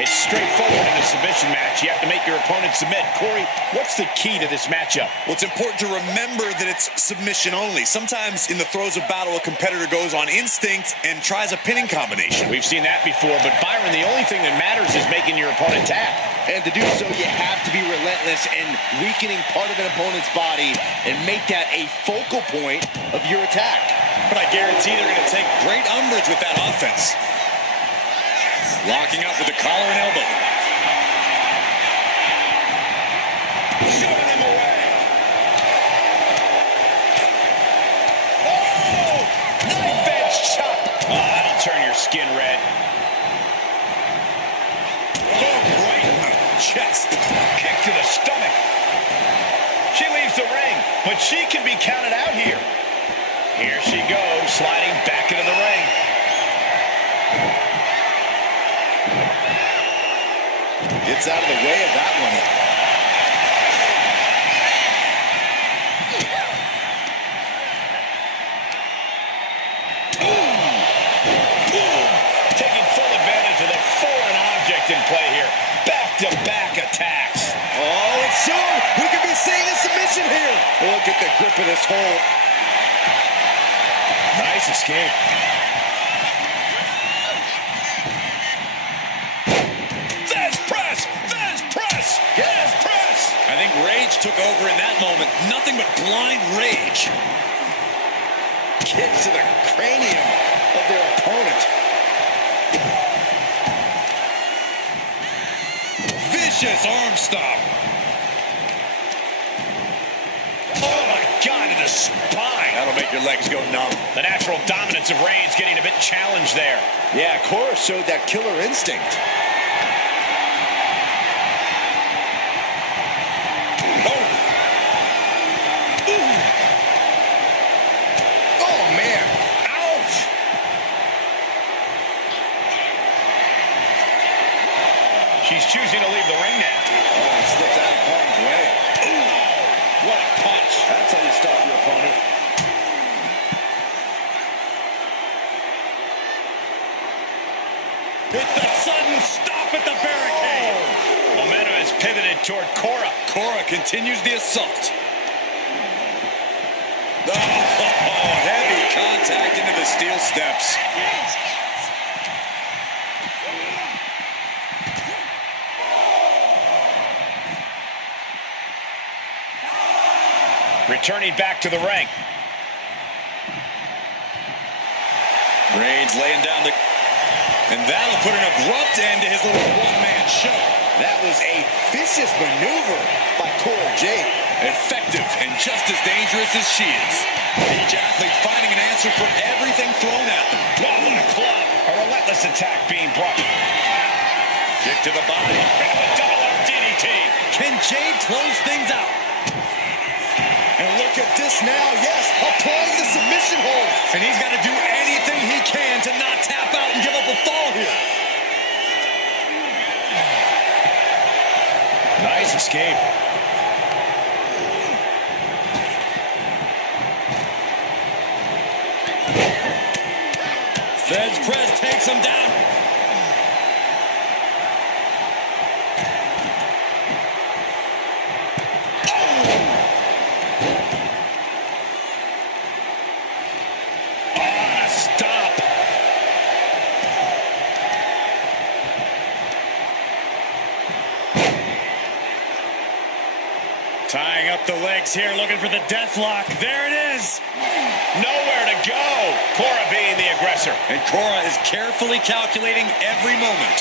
It's straightforward in a submission match. You have to make your opponent submit. Corey, what's the key to this matchup? Well, it's important to remember that it's submission only. Sometimes in the throes of battle, a competitor goes on instinct and tries a pinning combination. We've seen that before, but Byron, the only thing that matters is making your opponent tap. And to do so, you have to be relentless in weakening part of an opponent's body and make that a focal point of your attack. But I guarantee they're going to take great umbrage with that offense. Locking up with the collar and elbow. Shoving him away. Oh! Knife edge chop. Oh, that'll turn your skin red. Oh, right in the chest. Kick to the stomach. She leaves the ring, but she can be counted out here. Here she goes, sliding back into the ring. Gets out of the way of that one. Taking full advantage of the foreign object in play here. Back-to-back attacks. Oh, and soon we could be seeing a submission here. Look at the grip of this hold. Nice escape. Yes, press! I think rage took over in that moment. Nothing but blind rage. Kicks to the cranium of their opponent. Vicious arm stop. Oh, my God, to the spine. That'll make your legs go numb. The natural dominance of Reigns getting a bit challenged there. Yeah, Cora showed that killer instinct. She's choosing to leave the ring now. Oh, he slips out of harm's way. Ooh, what a punch. That's how you stop your opponent. It's the sudden stop at the barricade. Oh. Momentum has pivoted toward Cora. Cora continues the assault. Oh, heavy contact into the steel steps. Returning back to the ring. Reigns laying down the... And that'll put an abrupt end to his little one-man show. That was a vicious maneuver by Cora Jade. Effective and just as dangerous as she is. Each athlete finding an answer for everything thrown at them. Oh, what a club. A relentless attack being brought. Kick to the body. And a double up DDT. Can Jade close things out? And look at this now, yes, applying the submission hold. And he's got to do anything he can to not tap out and give up a fall here. Nice escape. Feds press takes him down. Tying up the legs here, looking for the death lock. There it is. Nowhere to go. Cora being the aggressor. And Cora is carefully calculating every moment.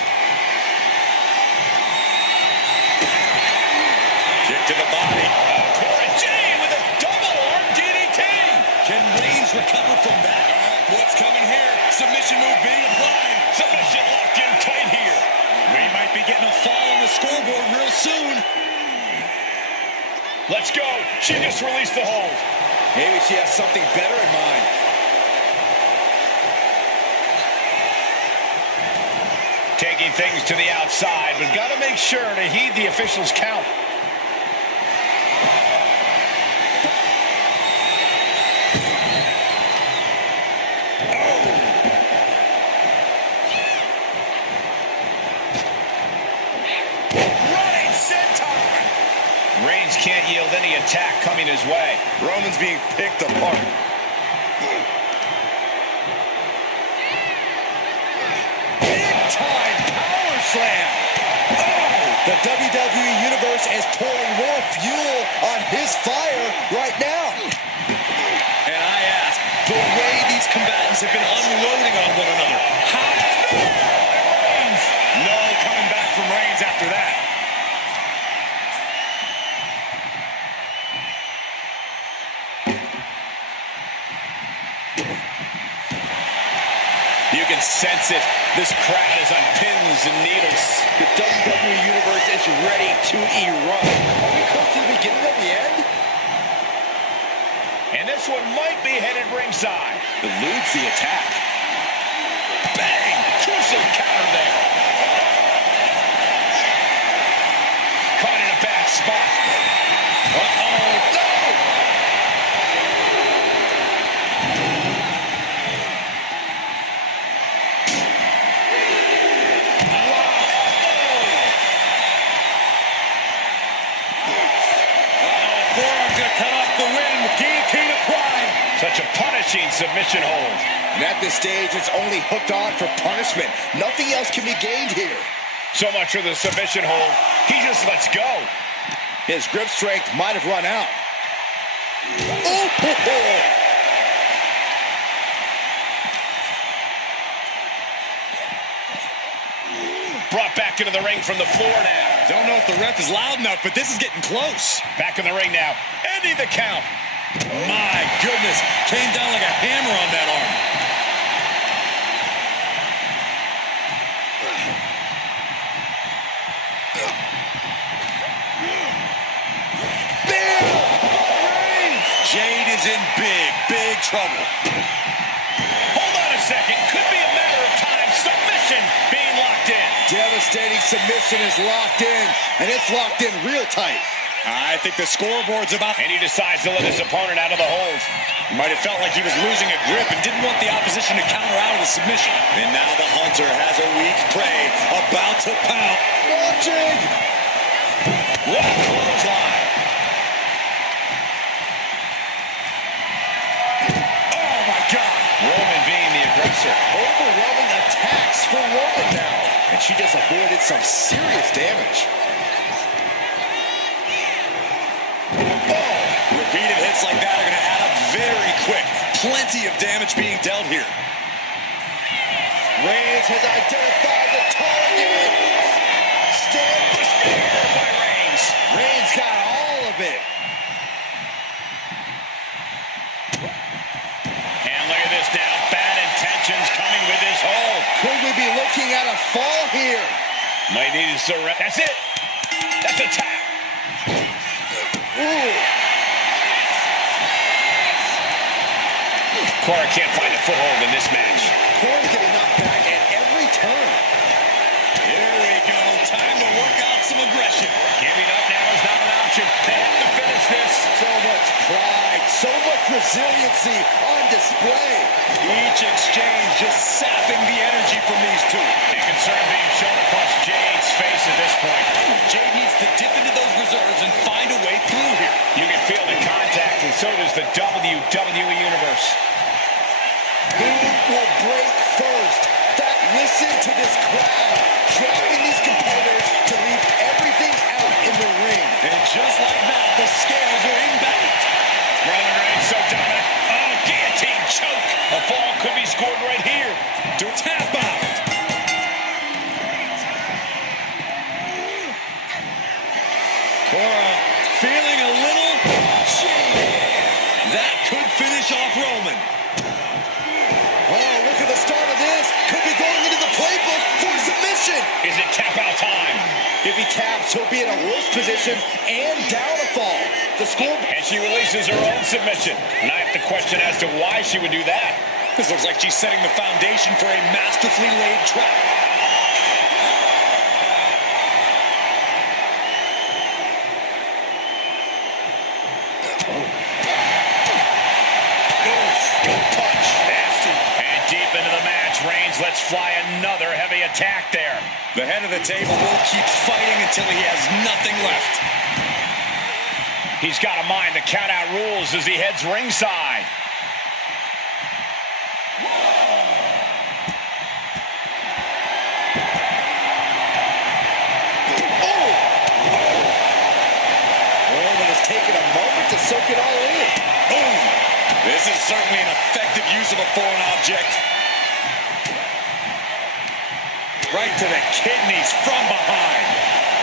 Kick to the body. Cora Jade with a double arm DDT. Can Reigns recover from that? All right, what's coming here? Submission move being applied. Submission locked in tight here. We might be getting a fall on the scoreboard real soon. Let's go. She just released the hold. Maybe she has something better in mind. Taking things to the outside, but got to make sure to heed the officials' count. Reigns can't yield any attack coming his way. Roman's being picked apart. Big-time power slam. Oh! The WWE Universe is pouring more fuel on his fire right now. And I ask, the way these combatants have been unloading on one another, how? Reigns. No coming back from Reigns after that. You can sense it. This crowd is on pins and needles. The WWE Universe is ready to erupt. Are we close to the beginning of the end? And this one might be headed ringside. Eludes the attack. Bang! Crucial counter there. Caught in a bad spot. Uh-oh. No! Cut off the win, guillotine applied. Such a punishing submission hold. And at this stage, it's only hooked on for punishment. Nothing else can be gained here. So much for the submission hold. He just lets go. His grip strength might have run out. Oh! Brought back into the ring from the floor now. Don't know if the ref is loud enough, but this is getting close. Back in the ring now. Ending the count. My goodness, came down like a hammer on that arm. Bam! Jade is in big trouble. Hold on a second. Could be a matter of time. Submission being locked in. Devastating submission is locked in, and it's locked in real tight. I think the scoreboard's about... And he decides to let his opponent out of the hold. Might have felt like he was losing a grip and didn't want the opposition to counter out of the submission. And now the hunter has a weak prey about to pounce. Watching! What a clothesline. Oh, my God. Roman being the aggressor. Overwhelming attacks for Roman now. And she just avoided some serious damage. Repeated hits like that are going to add up very quick. Plenty of damage being dealt here. Reigns has identified the target. Stand for spear by Reigns. Reigns got all of it. And look at this now. Bad intentions coming with this hold. Could we be looking at a fall here? Might need to surrender. That's it. That's a tap. Ooh. Cora can't find a foothold in this match. Cora's getting knocked back at every turn. Here we go. Time to work out some aggression. Giving up now is not an option. They have to finish this. So much pride, so much resiliency on display. Each exchange just sapping the energy from these two. And concern being shown across Jade's face at this point. Jade needs to dip into those reserves and find a way through here. You can feel the contact, and so does the WWE Universe. Who will break first? Listen to this crowd, driving these competitors to leave everything out in the ring. And just like that, the scales are imbalanced. Roman Reigns so dominant. Oh, guillotine choke. A fall could be scored right here. To tap out. Cora feeling a little... That could finish off Roman. Oh, look at the start of this. Could be going into the playbook for submission. Is it tap out time? If he taps, he'll be in a worse position and down a fall. The score... And she releases her own submission. And I have to question as to why she would do that. This looks like she's setting the foundation for a masterfully laid trap. Reigns lets fly another heavy attack there. The head of the table will keep fighting until he has nothing left. He's got to mind the count-out rules as he heads ringside. Roman is taking a moment to soak it all in. Boom! This is certainly an effective use of a foreign object. Right to the kidneys from behind.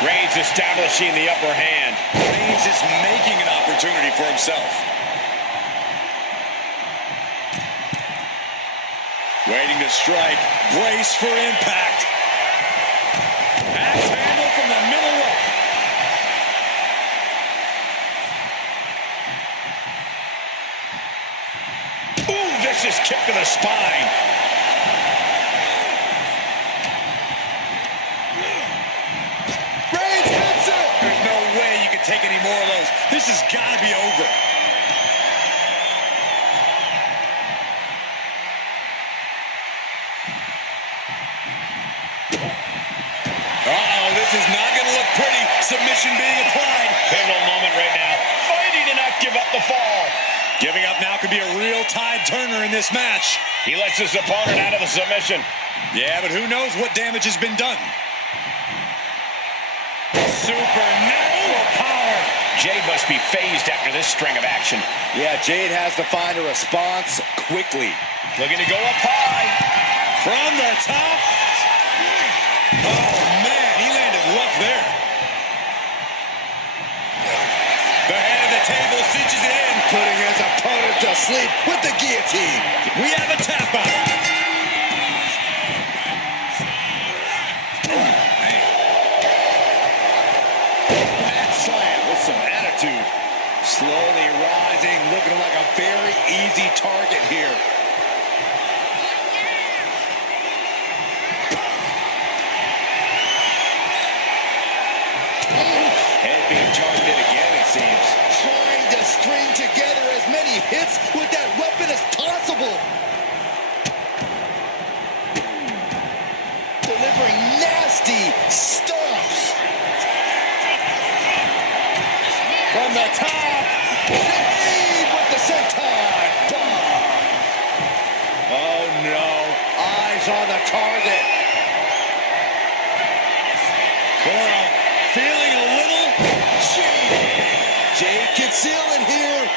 Reigns establishing the upper hand. Reigns is making an opportunity for himself. Waiting to strike. Brace for impact. Axe handle from the middle rope. Ooh, vicious kick to the spine. Reigns hits it. There's no way you can take any more of those. This has got to be over. Uh-oh, this is not going to look pretty. Submission being applied. Pivotal moment right now. Fighting to not give up the fall. Giving up now could be a real tide turner in this match. He lets his opponent out of the submission. Yeah, but who knows what damage has been done. Supernatural power. Jade must be phased after this string of action. Yeah, Jade has to find a response quickly. Looking to go up high. From the top. Oh, man, he landed rough there. The head of the table cinches it in. Putting his opponent to sleep with the guillotine. We have a tap out. Some attitude. Slowly rising, looking like a very easy target here. Head being targeted again, it seems. Trying to string together as many hits with that weapon as possible. Delivering nasty stomps. From the top, Jade with the senton. Oh no, eyes on the target. Cora feeling a little. Jade can seal it here.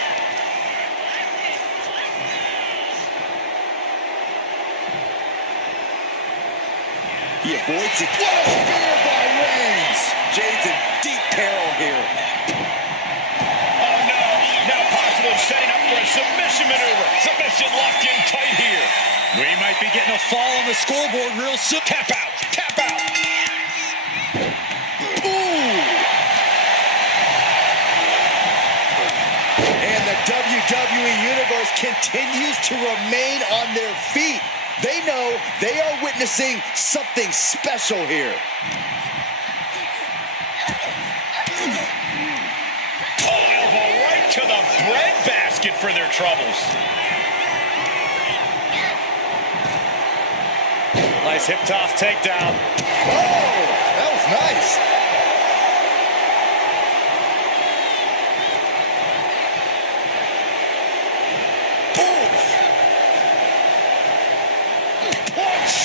He avoids it. What a spear by Reigns. Jade's in deep peril here. Setting up for a submission maneuver. Submission locked in tight here. We might be getting a fall on the scoreboard real soon. Tap out. Tap out. Ooh. And the WWE Universe continues to remain on their feet. They know they are witnessing something special here. To the breadbasket for their troubles. Nice hip toss takedown. Oh, that was nice. Punch.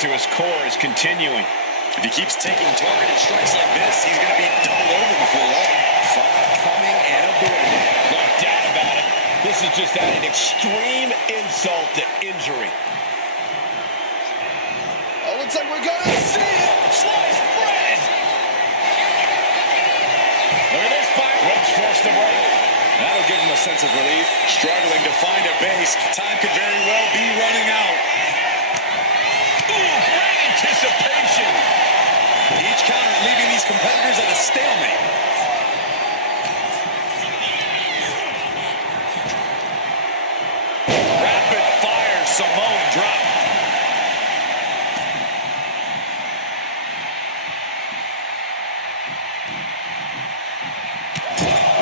To his core is continuing. If he keeps taking targeted strikes like this, he's going to be doubled over before long. Saw it coming and avoided it. No doubt about it. This is just adding extreme insult to injury. Oh, looks like we're going to see it. Sliced bread. Look at this fight. Ropes forced to break. That'll give him a sense of relief. Struggling to find a base. Time could very well be running out. Great anticipation. Each counter leaving these competitors at a stalemate. Rapid fire Samoan drop.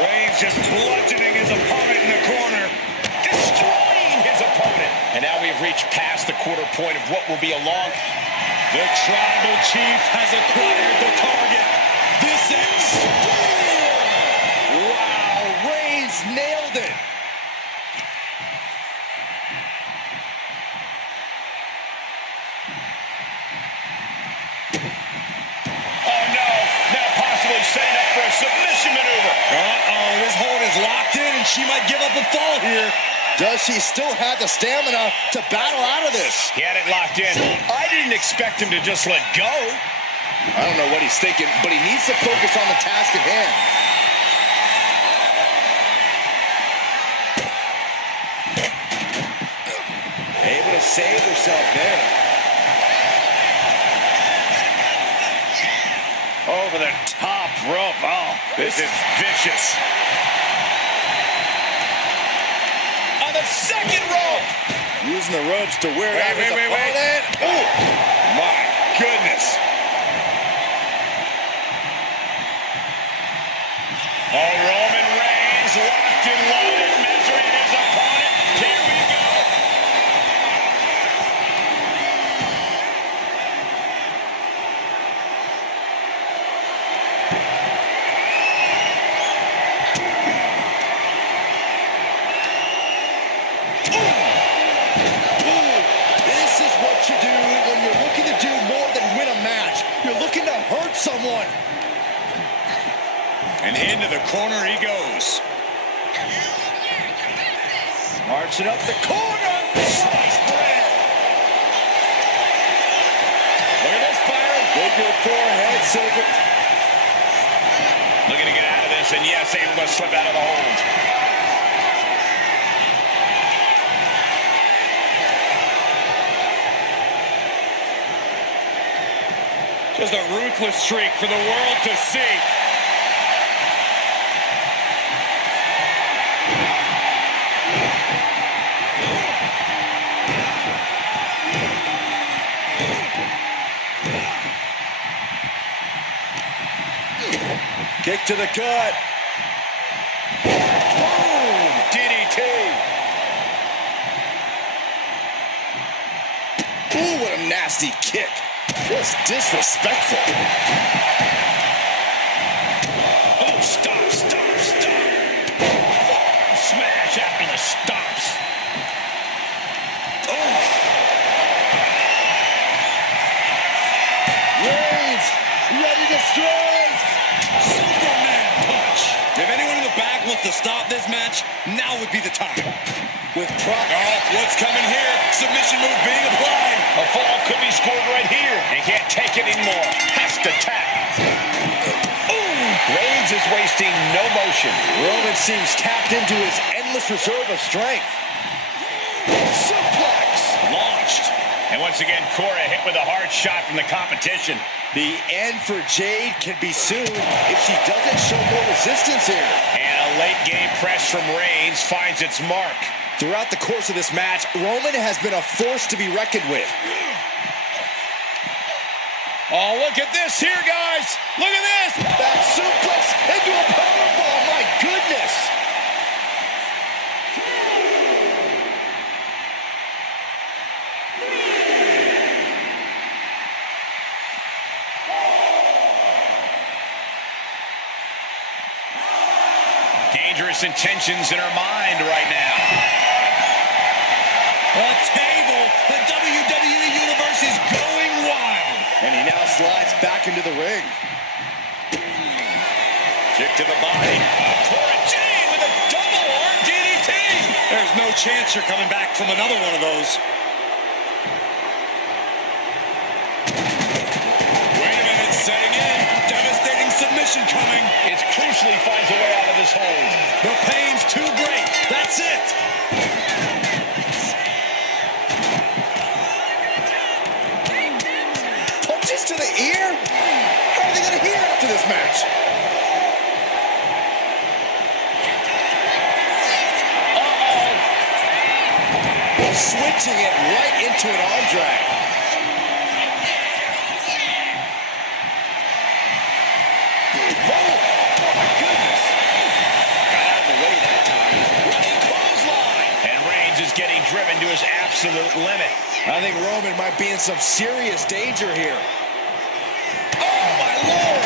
Reigns just bludgeoning his opponent in the corner. And now we've reached past the quarter point of what will be a long... The tribal chief has acquired the target. This is... Wow, Reigns nailed it. Oh, no. Now possibly setting up for a submission maneuver. Uh-oh, this hold is locked in, and she might give up a fall here. Does she still have the stamina to battle out of this? He had it locked in. I didn't expect him to just let go. I don't know what he's thinking, but he needs to focus on the task at hand. Able to save herself there. Over the top rope. Oh, this is vicious. On the second rope. Using the ropes to wear out his Wait. opponent. Oh, my goodness. Oh, Roman Reigns locked and loaded, measuring his opponent. Here we go. This is what you do when you're looking to do more than win a match. You're looking to hurt someone. And into the corner he goes. Marching up the corner. Slice bread. Look at this fire. Bigger forehead, Silver. Looking to get out of this, and yes, able to slip out of the hold. Just a ruthless streak for the world to see. Kick to the gut. Boom! DDT. Ooh, what a nasty kick. Just disrespectful. Oh, stop. Smash after the stops. Reigns, ready to strike. Superman punch. If anyone in the back wants to stop this match, now would be the time. With prop. Oh, what's coming here? Submission move being applied. A fall could be scored right here. And can't take it anymore. Has to tap. Reigns is wasting no motion. Roman seems tapped into his endless reserve of strength. Suplex. Launched. And once again, Cora hit with a hard shot from the competition. The end for Jade can be soon if she doesn't show more resistance here. And a late game press from Reigns finds its mark. Throughout the course of this match, Roman has been a force to be reckoned with. Oh, look at this here, guys. Look at this. Back suplex into a powerbomb. My goodness. Dangerous intentions in her mind right now. A table. The WWE Universe is going wild. And he now slides back into the ring. Kick to the body. Cora Jade with a double arm DDT. There's no chance you're coming back from another one of those. Wait a minute, setting in. Devastating submission coming. It crucially finds a way out of this hold. The pain's too great. That's it. Punches to the ear? How are they going to hear after this match? Switching it right into an arm drag. Oh, my goodness. Got out of the way that time. Clothesline. And Reigns is getting driven to his absolute limit. I think Roman might be in some serious danger here. Oh, my Lord!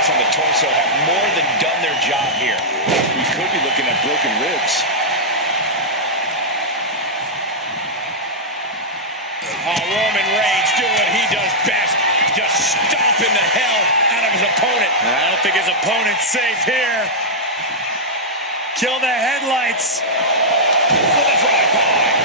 On the torso have more than done their job here. We could be looking at broken ribs. Oh, Roman Reigns doing what he does best, just stomping the hell out of his opponent. I don't think his opponent's safe here. Kill the headlights. With a drive-by.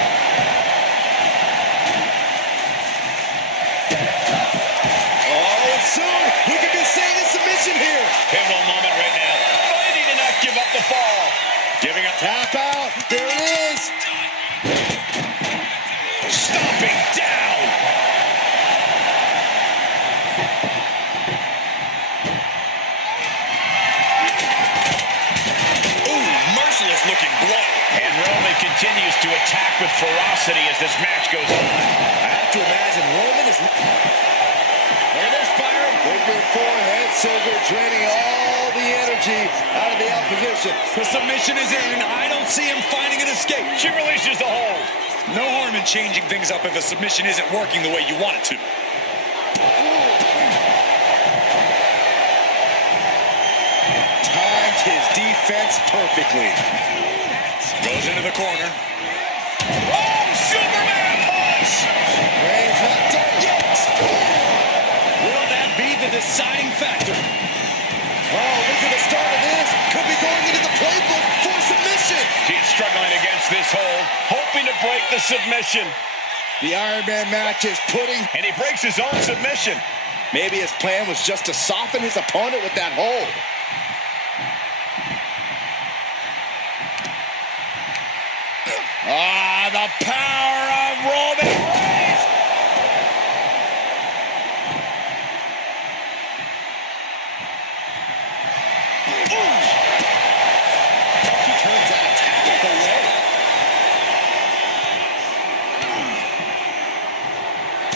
Oh, soon he could be seeing a submission here. Pivotal moment right now. Fighting to not give up the fall. Giving a Tap out. There it is. Stomping down. Ooh, merciless looking blow. And Roman continues to attack with ferocity as this match goes on. I have to imagine Roman is... There it is, Byron. Bigger forehead scissor, draining all the energy out of the opposition. The submission is in, and I don't see him finding an escape. She releases the hold. No harm in changing things up if a submission isn't working the way you want it to. Timed his defense perfectly. Goes into the corner. Oh, Superman punch! Reigns not done yet. Will that be the deciding factor? Oh, look at the start of this. Could be going into the playbook for submission. He's struggling against this hold, hoping to break the submission. The Iron Man match is putting... And he breaks his own submission. Maybe his plan was just to soften his opponent with that hold. Ah, the power of Roman Reigns! He turns that attack away.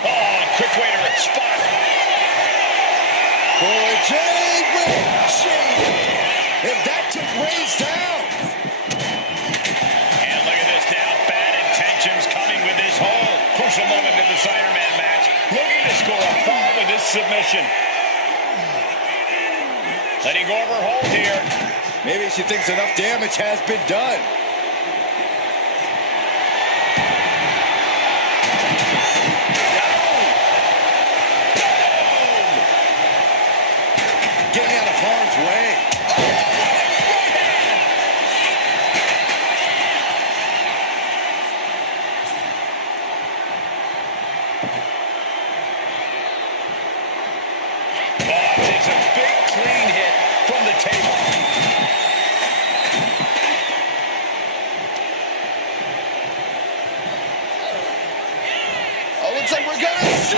Oh, quick way to respond. Boy, Jade with Jade. And that took Reigns down. And look at this now. Bad intentions coming with this hold. Crucial moment in this Iron Man match. Looking to score a fall with this submission. Letting go of her hold here. Maybe she thinks enough damage has been done. Getting out of harm's way. Takes a big clean hit from the table. Oh, looks like we're gonna see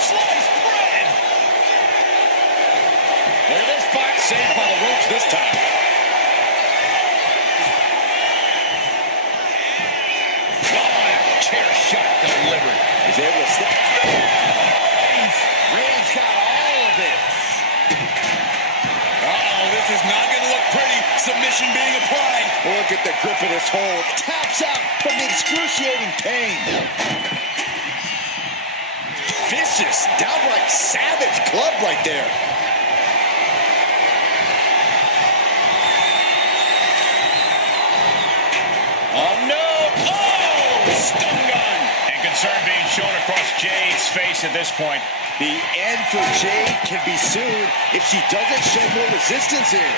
Sliced bread. There it is, spot saved by the ropes this time. Oh, chair shot delivered. He's able to slip. Reigns got all of it. Uh-oh, this is not going to look pretty. Submission being applied. Look at the grip of this hold. Taps out from the excruciating pain. Vicious, downright savage club right there. Oh, no. Oh, stun gun. And concern being shown across Jade's face at this point. The end for Jade can be soon if she doesn't show more resistance here.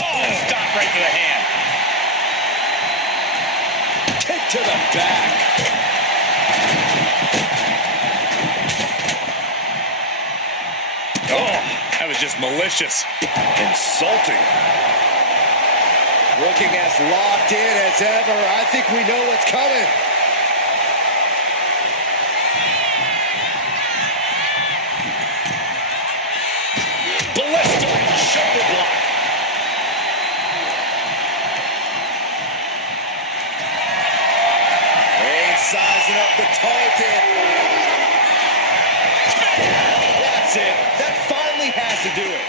Oh, stop right to the hand. Kick to the back. Oh, that was just malicious. Insulting. Looking as locked in as ever. I think we know what's coming. Sizing up the target. That's it. That finally has to do it.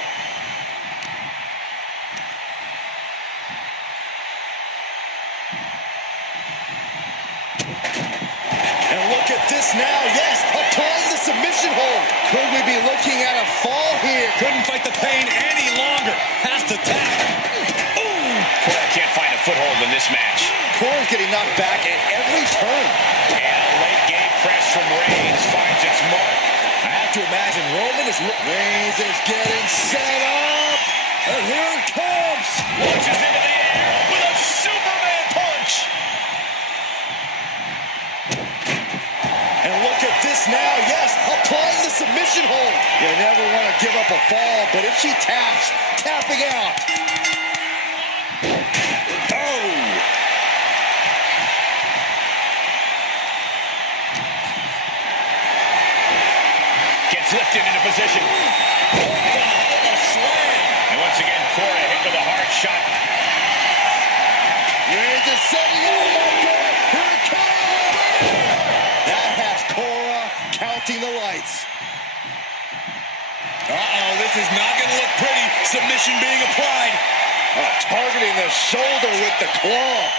And look at this now. Yes, applying the submission hold. Could we be looking at a fall here? Couldn't fight the pain any longer. Has to tap. Ooh. Cora can't find a foothold in this match. Cora's getting knocked back at every turn. And a late game press from Reigns finds its mark. I have to imagine Reigns is getting set up. And here it comes. Launches into the air with a Superman punch. And look at this now. Yes, applying the submission hold. You never want to give up a fall, but if she taps, tapping out. Oh. Gets lifted into position. Oh, slam. And once again, Cora hit with a hard shot. Reigns is setting up. Oh my God. Here it comes. That has Cora counting the lights. Uh-oh, this is not going to look pretty. Submission being applied. Targeting the shoulder with the claw.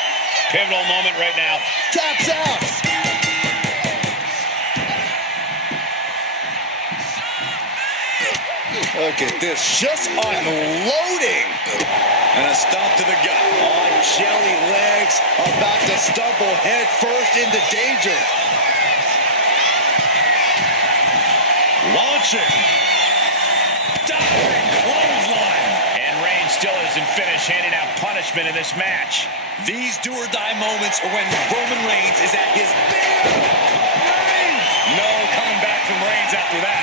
Pivotal moment right now. Taps out. Look at this, just unloading. And a stop to the gut. On jelly legs, about to stumble head first into danger. Launching. Diving clothesline. And Reigns still isn't finished handing out punishment in this match. These do-or-die moments are when Roman Reigns is at his best. No coming back from Reigns after that.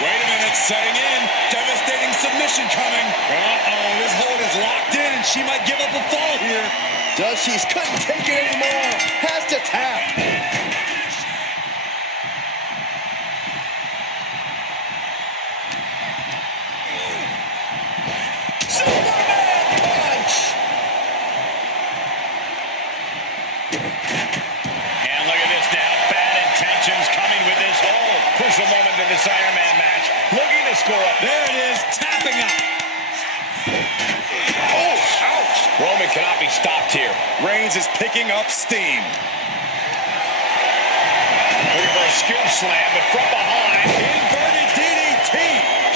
Wait a minute, setting in. Devastating submission coming. Uh-oh, this hold is locked in, and she might give up a fall here. Does she? Couldn't take it anymore. Has to tap. Superman punch. And look at this now. Bad intentions coming with this hold. Crucial moment in this Iron Man match. Looking to score up. There it is, tapping out. Oh, ouch. Roman cannot be stopped here. Reigns is picking up steam. Looking for a scoop slam, but from behind. Inverted DDT.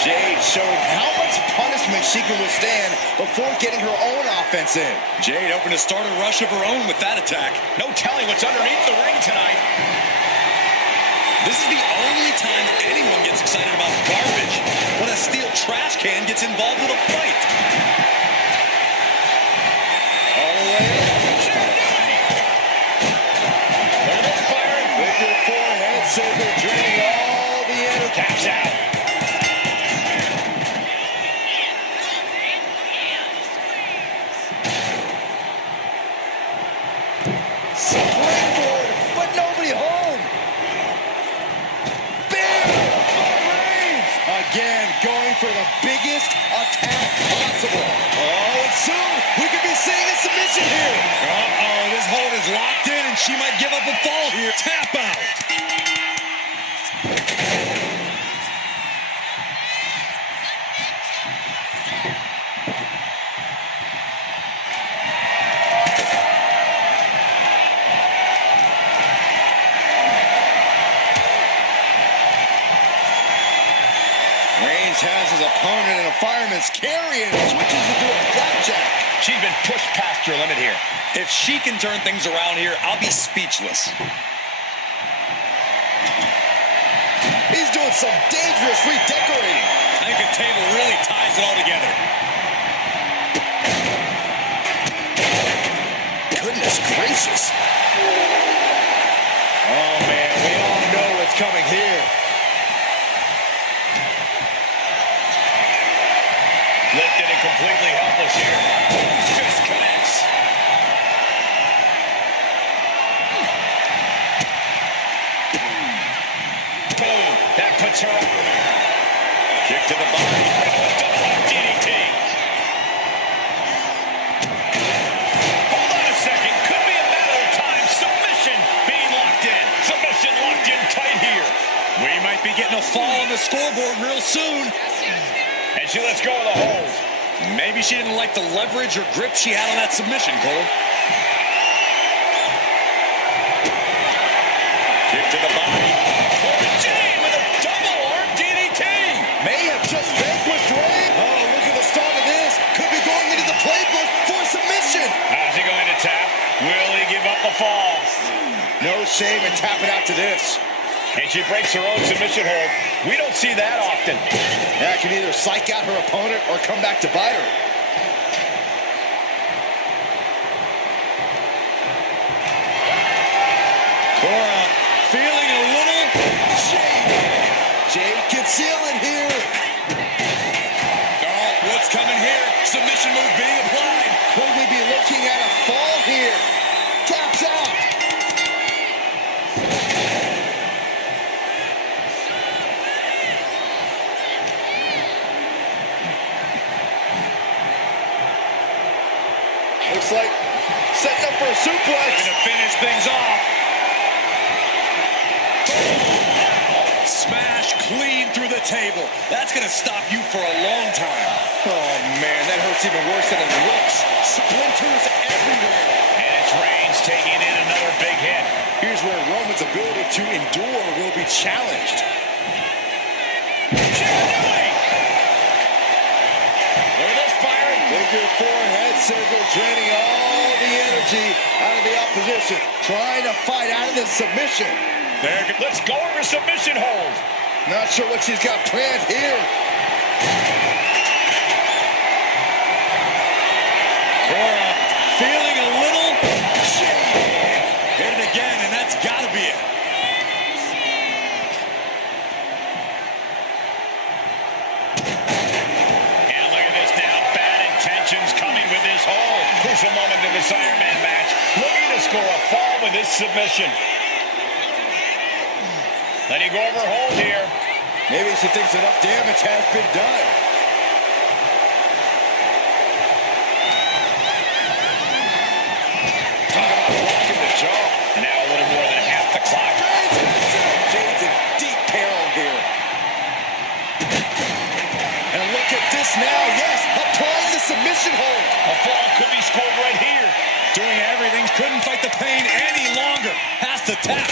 Jade showing how much punishment she can withstand before getting her own offense in. Jade hoping to start a rush of her own with that attack. No telling what's underneath the ring tonight. This is the only time anyone gets excited about garbage, when a steel trash can gets involved with a fight. All the way. Look at this fire. Victor forehead saber draining all the energy. Taps out. Springboard, but nobody home. Bam! Reigns again going for the biggest attack possible. Oh, and soon we could be seeing a submission here. Uh-oh, this hold is locked in, and she might give up a fall here. Tap out. Reigns has his opponent in a fireman's carry and switches into a blackjack. She's been pushed past her limit here. If she can turn things around here, I'll be speechless. He's doing some dangerous redecorating. I think the table really ties it all together. Goodness gracious. Oh, man, we all know what's coming here. Lifted and completely helpless here. Fist connects. Boom. That puts her up. Kick to the body. Double DDT. Hold on a second. Could be a matter of time. Submission. the scoreboard real soon. And she lets go of the hold. Maybe she didn't like the leverage or grip she had on that submission, Cole. Kick to the body. Jane with a double arm DDT. May have just vanquished Ray. Oh, look at the start of this. Could be going into the playbook for submission. How's he going to tap? Will he give up the fall? No shame in tapping out to this. And she breaks her own submission hold. We don't see that often. That can either psych out her opponent or come back to bite her. Cora feeling a little Jade concealing here. Oh, what's coming here? Submission move being applied. Could we be looking at a fall here? Taps out. Looks like setting up for a suplex. To finish things off. Smash clean through the table. That's going to stop you for a long time. Oh, man, that hurts even worse than it looks. Splinters everywhere. And it's Reigns taking in another big hit. Here's where Roman's ability to endure will be challenged. She's doing. Look at this firing. Figure four head circle, draining all the energy out of the opposition. Trying to fight out of this submission. Let's go over submission hold. Not sure what she's got planned here. Cora feeling a little hit it again, and that's got to be it. And look at this now. Bad intentions coming with this hold. Crucial moment in this Iron Man match. Looking to score a fall with this submission. Letting go over hold here. Maybe she thinks enough damage has been done. Talk about blocking the jaw. And now a little more than half the clock. Jade's in deep peril here. And look at this now. Yes, applying the submission hold. A fall could be scored right here. Doing everything, couldn't fight the pain any longer. Has to tap.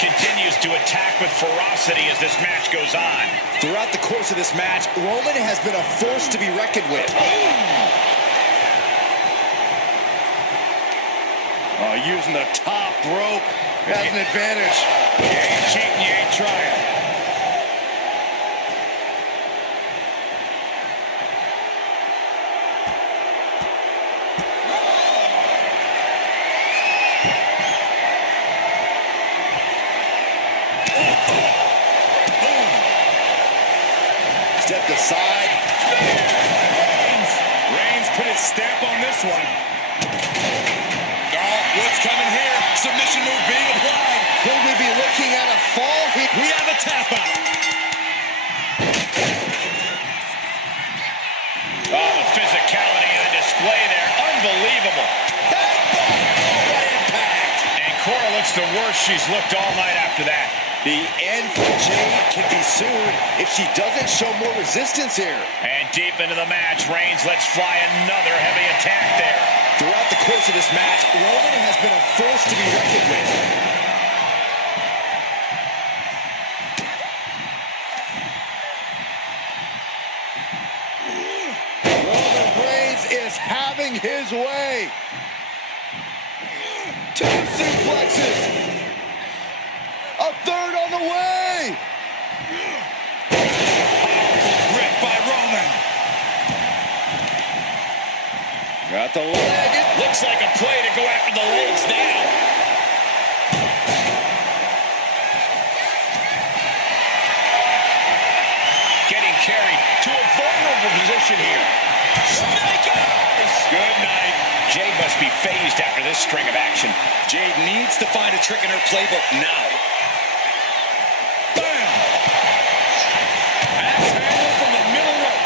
Continues to attack with ferocity as this match goes on. Throughout the course of this match, Roman has been a force to be reckoned with. Oh, using the top rope. Has an advantage. You ain't cheating, you ain't trying. Stepped aside. Reigns put his stamp on this one. Oh, what's coming here? Submission move being applied. Could we be looking at a fall here? We have a tap out. Oh, the physicality on display there. Unbelievable. What impact! And Cora looks the worst she's looked all night after that. The end for Jade can be soon if she doesn't show more resistance here. And deep into the match, Reigns lets fly another heavy attack there. Throughout the course of this match, Roman has been a force to be reckoned with. Roman Reigns is having his way. Two suplexes. A third on the way. Grip by Roman. Got the leg. Looks like a play to go after the legs now. Getting carried to a vulnerable position here. Snake eyes. Good night. Jade must be phased after this string of action. Jade needs to find a trick in her playbook now. Bam! Axe handle from the middle rope.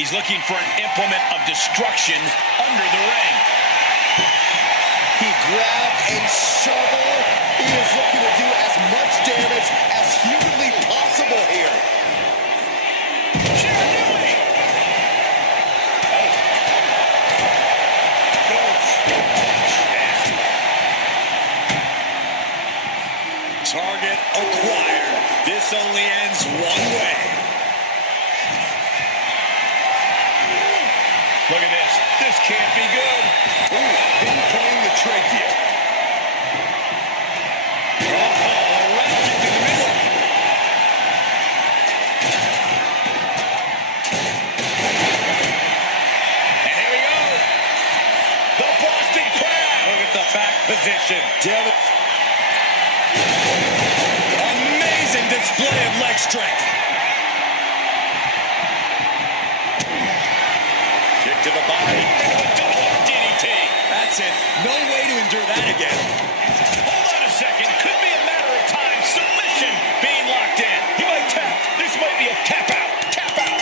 He's looking for an implement of destruction under the ring. He grabbed a shovel. He is looking to do as much damage as humanly possible here. Target acquired. This only ends one way. Look at this. This can't be good. Ooh, pinpointing the trachea. Right in the middle. And here we go. The Boston Crab. Look at the back position. Amazing display of leg strength. Kick to the body. Double DDT. That's it. No way to endure that again. Hold on a second. Could be a matter of time. Submission being locked in. He might tap. This might be a tap out. Tap out.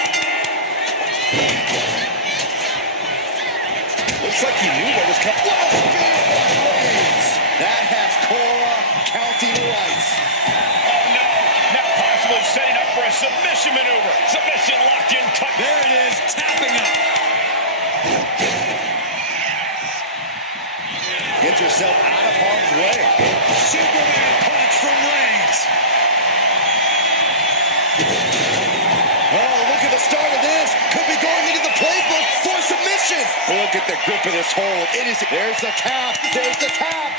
Looks like he knew what was coming. What a spear by Reigns. That has Cora counting the lights. Oh no. Now possibly setting up for a submission maneuver. Submission locked in tight. There it is. Tapping up. Get yourself out of harm's way. Superman punch from Reigns. Oh, look at the start of this. Could be going into the playbook for submission. Look at the grip of this hold. It is. There's the tap. There's the tap.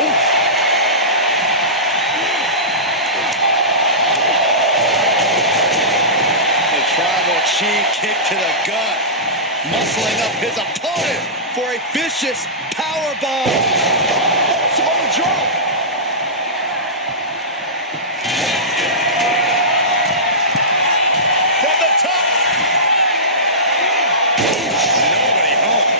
Oof. The tribal chief kick to the gut. Muscling up his opponent for a vicious power bomb. Samoan drop. From the top. Nobody home.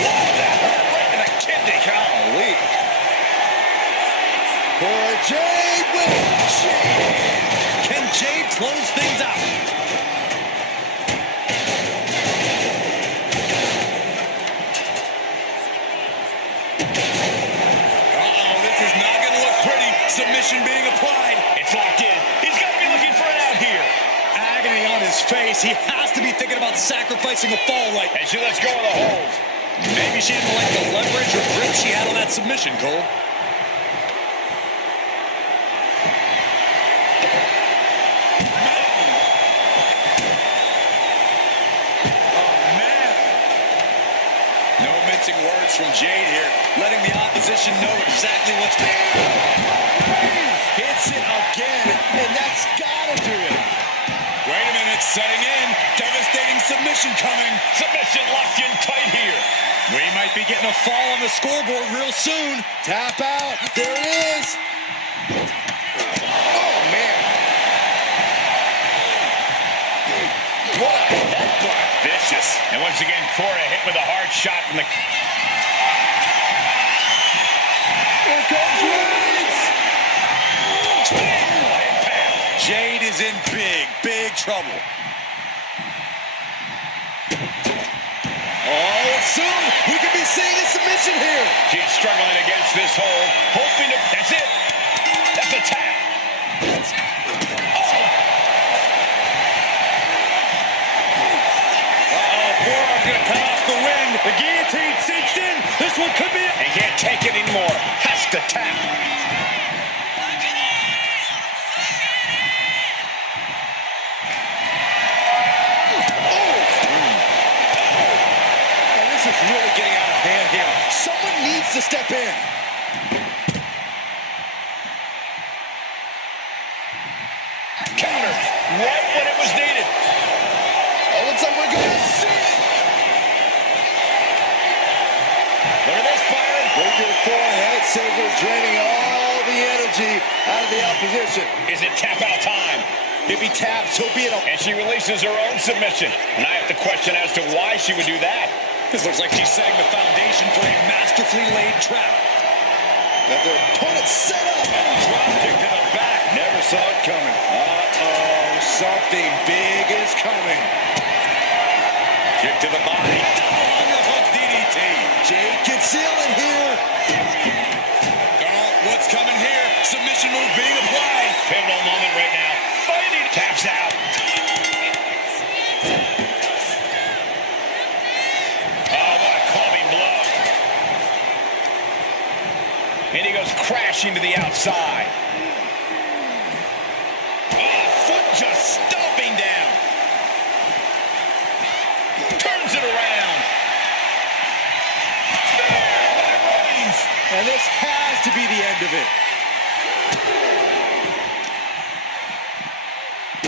Oh, that hurt right in the kidney. Golly. For Jade with Jade. Can Jade close things out? This is not going to look pretty. Submission being applied. It's locked in. He's got to be looking for it out here. Agony on his face. He has to be thinking about sacrificing a fall like. And she lets go of the hold. Maybe she didn't like the leverage or grip she had on that submission, Cole. Words from Jade here, letting the opposition know exactly what's going on. Hits it again, and that's gotta do it. Wait a minute, setting in. Devastating submission coming. Submission locked in tight here. We might be getting a fall on the scoreboard real soon. Tap out. There it is. Oh, man. What a headbutt. Vicious. And once again, Cora hit with a hard shot from the... Here comes Reigns. Jade is in big trouble. Oh, soon we could be seeing a submission here. She's struggling against this hold, hoping to... That's it. That's a tap. Forearm's gonna cut off the wind. The guillotine cinched in. This one could be it. He can't take it anymore. Has to tap. This is really getting out of hand here. Someone needs to step in. Counter. Right when it was needed. Oh, looks like we're going to see it. Look at this, Byron. Big forehead scissors draining all the energy out of the opposition. Is it tap out time? If he taps, he'll be in a... And she releases her own submission. And I have to question as to why she would do that. This looks like she's setting the foundation for a masterfully laid trap. Got their opponent set up. Drop kick to the back. Never Never saw it coming. Uh-oh, something big is coming. Kick to the body. Double underhook DDT. Jade can seal it here. What's coming here? Submission move being applied. Pivotal moment right now. Fighting. Taps out. Oh, what a clubbing blow. And he goes crashing to the outside. Oh, foot just stomping down. Turns it around. Spear by Reigns. And this has to be the end of it.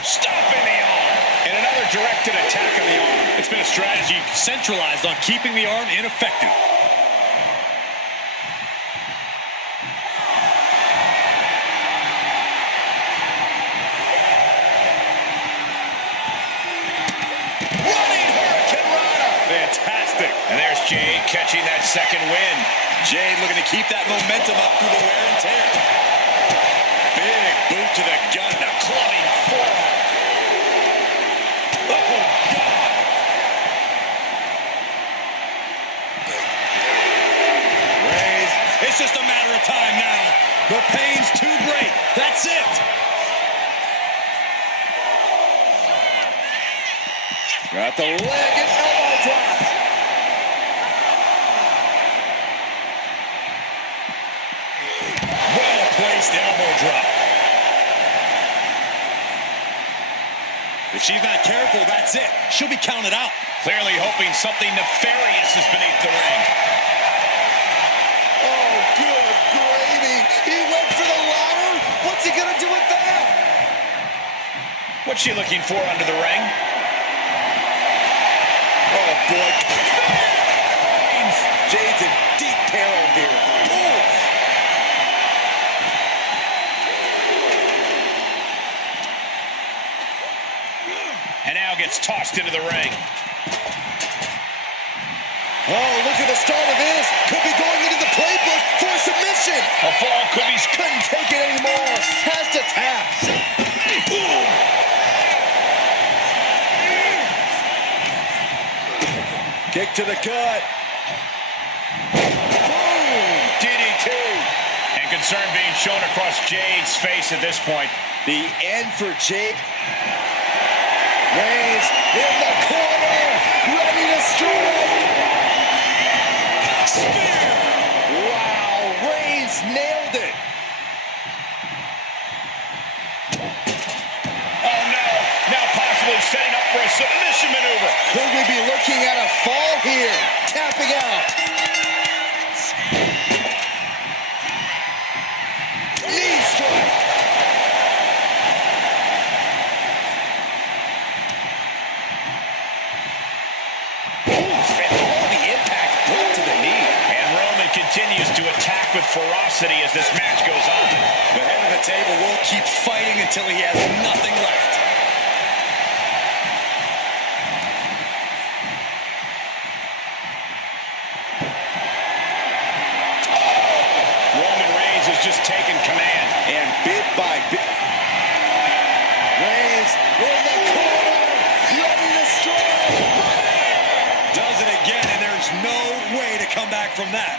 Stopping the arm. And another directed attack on the arm. It's been a strategy centralized on keeping the arm ineffective. Running Hurricane Rana. Fantastic. And there's Jade catching that second win. Jade looking to keep that momentum up through the wear and tear. Big boot to the gut. A clubbing forearm. Oh, God. Raise. It's just a matter of time now. The pain's too great. That's it. Got the leg and elbow drop. Well-placed elbow drop. If she's not careful, that's it. She'll be counted out. Clearly hoping something nefarious is beneath the ring. Oh, good gravy. He went for the ladder. What's he going to do with that? What's she looking for under the ring? Oh, boy. Jade's in deep peril here. Ooh. And now gets tossed into the ring. Oh, look at the start of this. Could be going into the playbook for submission. A fall could be... Couldn't take it anymore. Has to tap. Kick to the gut. Boom! DDT. And concern being shown across Jade's face at this point. The end for Jade. Reigns in the corner. Ready to strike. Spear. Wow, Reigns nailed it. Oh, no. Now possibly setting up for a submission maneuver. Could we be looking at a fall here? Tapping out. Knee strike. And all the impact brought to the knee. And Roman continues to attack with ferocity as this match goes on. The head of the table will keep fighting until he has nothing left. Roman Reigns has just taken command. And bit by bit. Reigns in the corner. Ready to strike. Does it again, and there's no way to come back from that.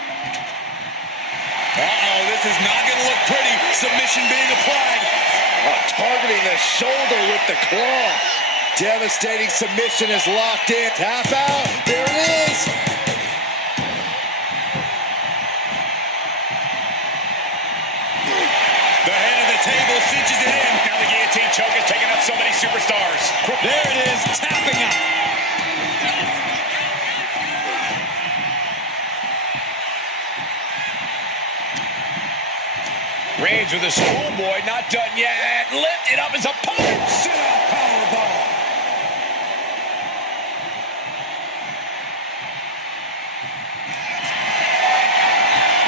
Uh-oh, this is not going to look pretty. Submission being applied. Targeting the shoulder with the claw. Devastating submission is locked in. Tap out. There it is. The head of the table cinches it in. Now the guillotine choke is taking out so many superstars. There it is, tapping out. Reigns with a schoolboy, not done yet. Lifted up his opponent. Sit-out powerbomb.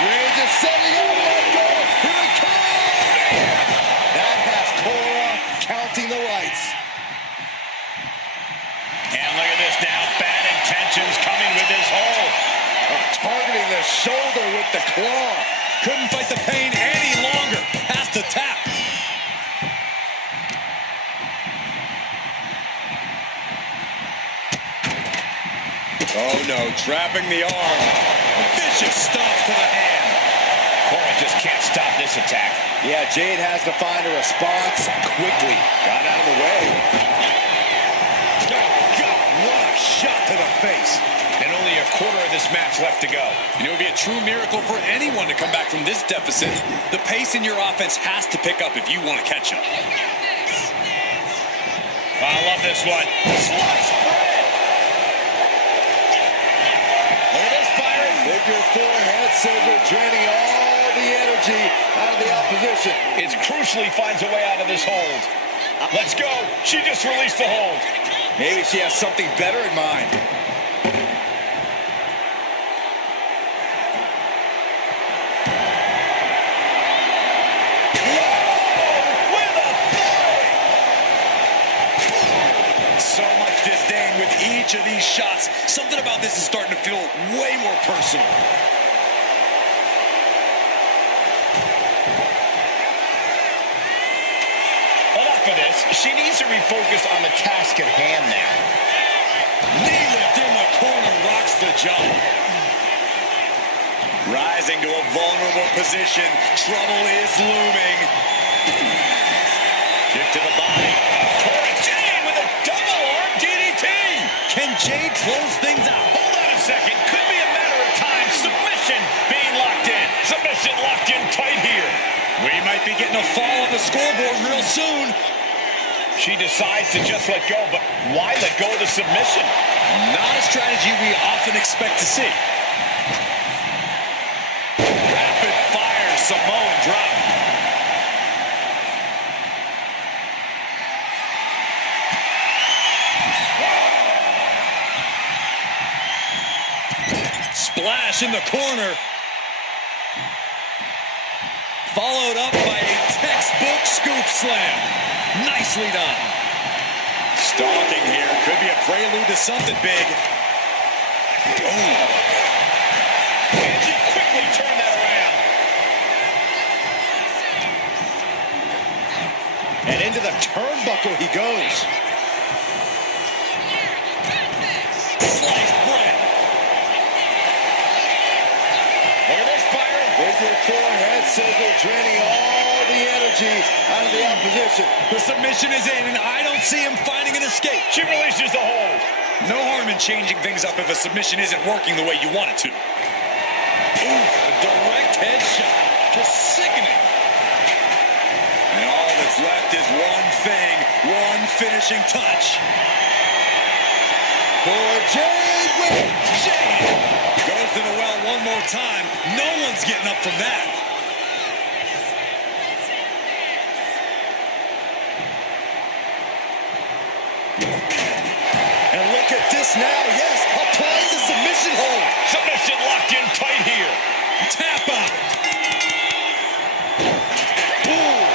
Reigns is setting up. Let go. Here it comes. That has Cora counting the lights. And look at this now. Bad intentions coming with this hold. Targeting the shoulder with the claw. Couldn't fight the pain any longer. Has to tap. Oh no, trapping the arm. Vicious stomp to the hand. Cora just can't stop this attack. Yeah, Jade has to find a response quickly. Got out of the way. Oh God, what a shot to the face. And only a quarter of this match left to go. It would be a true miracle for anyone to come back from this deficit. The pace in your offense has to pick up if you want to catch up. I love this one. Slice bread. Look at this, Byron. Figure four head scissor, draining all the energy out of the opposition. It crucially finds a way out of this hold. Let's go. She just released the hold. Maybe she has something better in mind. So much disdain with each of these shots. Something about this is starting to feel way more personal. Enough for this. She needs to refocus on the task at hand now. Knee lift in the corner rocks the jaw. Rising to a vulnerable position. Trouble is looming. Kick to the body. Cora Jade with a double arm DDT. Can Jade close things out? Hold on a second. Could be a matter of time. Submission being locked in. Submission locked in tight here. We might be getting a fall on the scoreboard real soon. She decides to just let go, but why let go of the submission? Not a strategy we often expect to see. Rapid fire Samoan drop. Splash in the corner. Followed up by a textbook scoop slam. Nicely done. Stalking here. Could be a prelude to something big. Oh. And she quickly turned that around. And into the turnbuckle he goes. Sliced bread. Look at this, Byron. There's your forehead scissor, draining all the energy out of the opposition. The submission is in, and I don't see him finding an escape. She releases the hold. No harm in changing things up if a submission isn't working the way you want it to. Ooh, a direct headshot. Just sickening. And all that's left is one thing, one finishing touch. For Jade with Jade goes to the well one more time. No one's getting up from that. And look at this now, yes, applying the submission hold. Submission locked in tight here. Tap out. Ooh.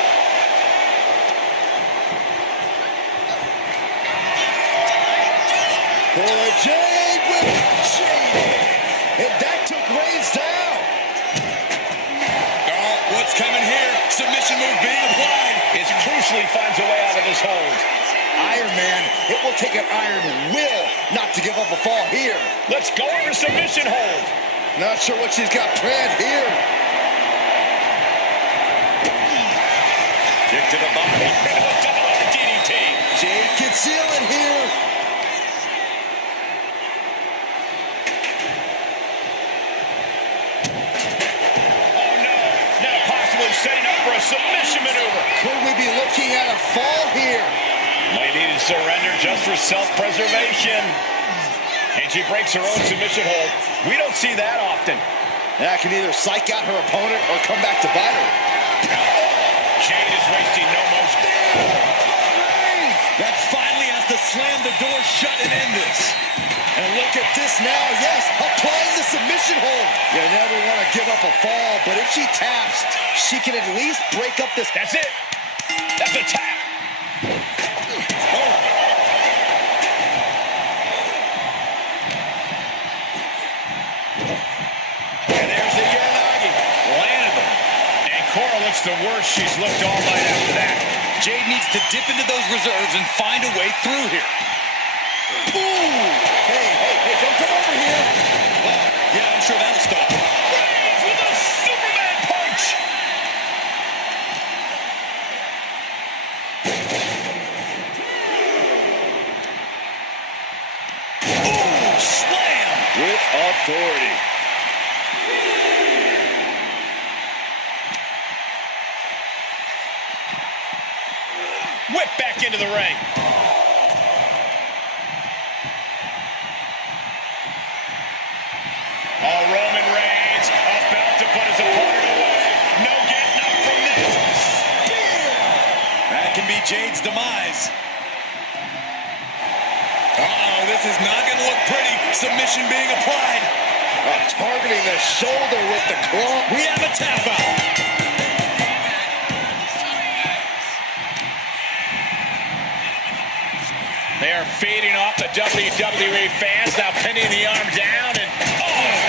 For Jade with Jade. And that took Reigns down. Oh, what's coming here? Submission move being applied. It crucially finds a way out of this hold. Iron Man, it will take an iron will not to give up a fall here. Let's go over submission hold. Not sure what she's got planned here. Kick to the body. Double arm DDT. Jade can seal it here. Oh no. Now possibly setting up for a submission maneuver. Could we be looking at a fall here? Might need to surrender just for self-preservation. And she breaks her own submission hold. We don't see that often. That can either psych out her opponent or come back to bite her. Jade is wasting no motion. That finally has to slam the door shut and end this. And look at this now, yes, applying the submission hold. You never want to give up a fall, but if she taps, she can at least break up this. That's it. That's a tap. And there's the Uranagi. Landed them. And Cora looks the worst she's looked all night after that. Jade needs to dip into those reserves and find a way through here. Ooh! Hey, don't come on. over here. Yeah, I'm sure that'll stop him. Reigns with a Superman punch. Ooh, slam! With authority. Whip back into the ring. Oh, Roman Reigns about to put his opponent away. No getting up from this. Spear! That can be Jade's demise. Uh-oh, this is not going to look pretty. Submission being applied. Targeting the shoulder with the claw. We have a tap out. They are feeding off the WWE fans, now pinning the arm down, and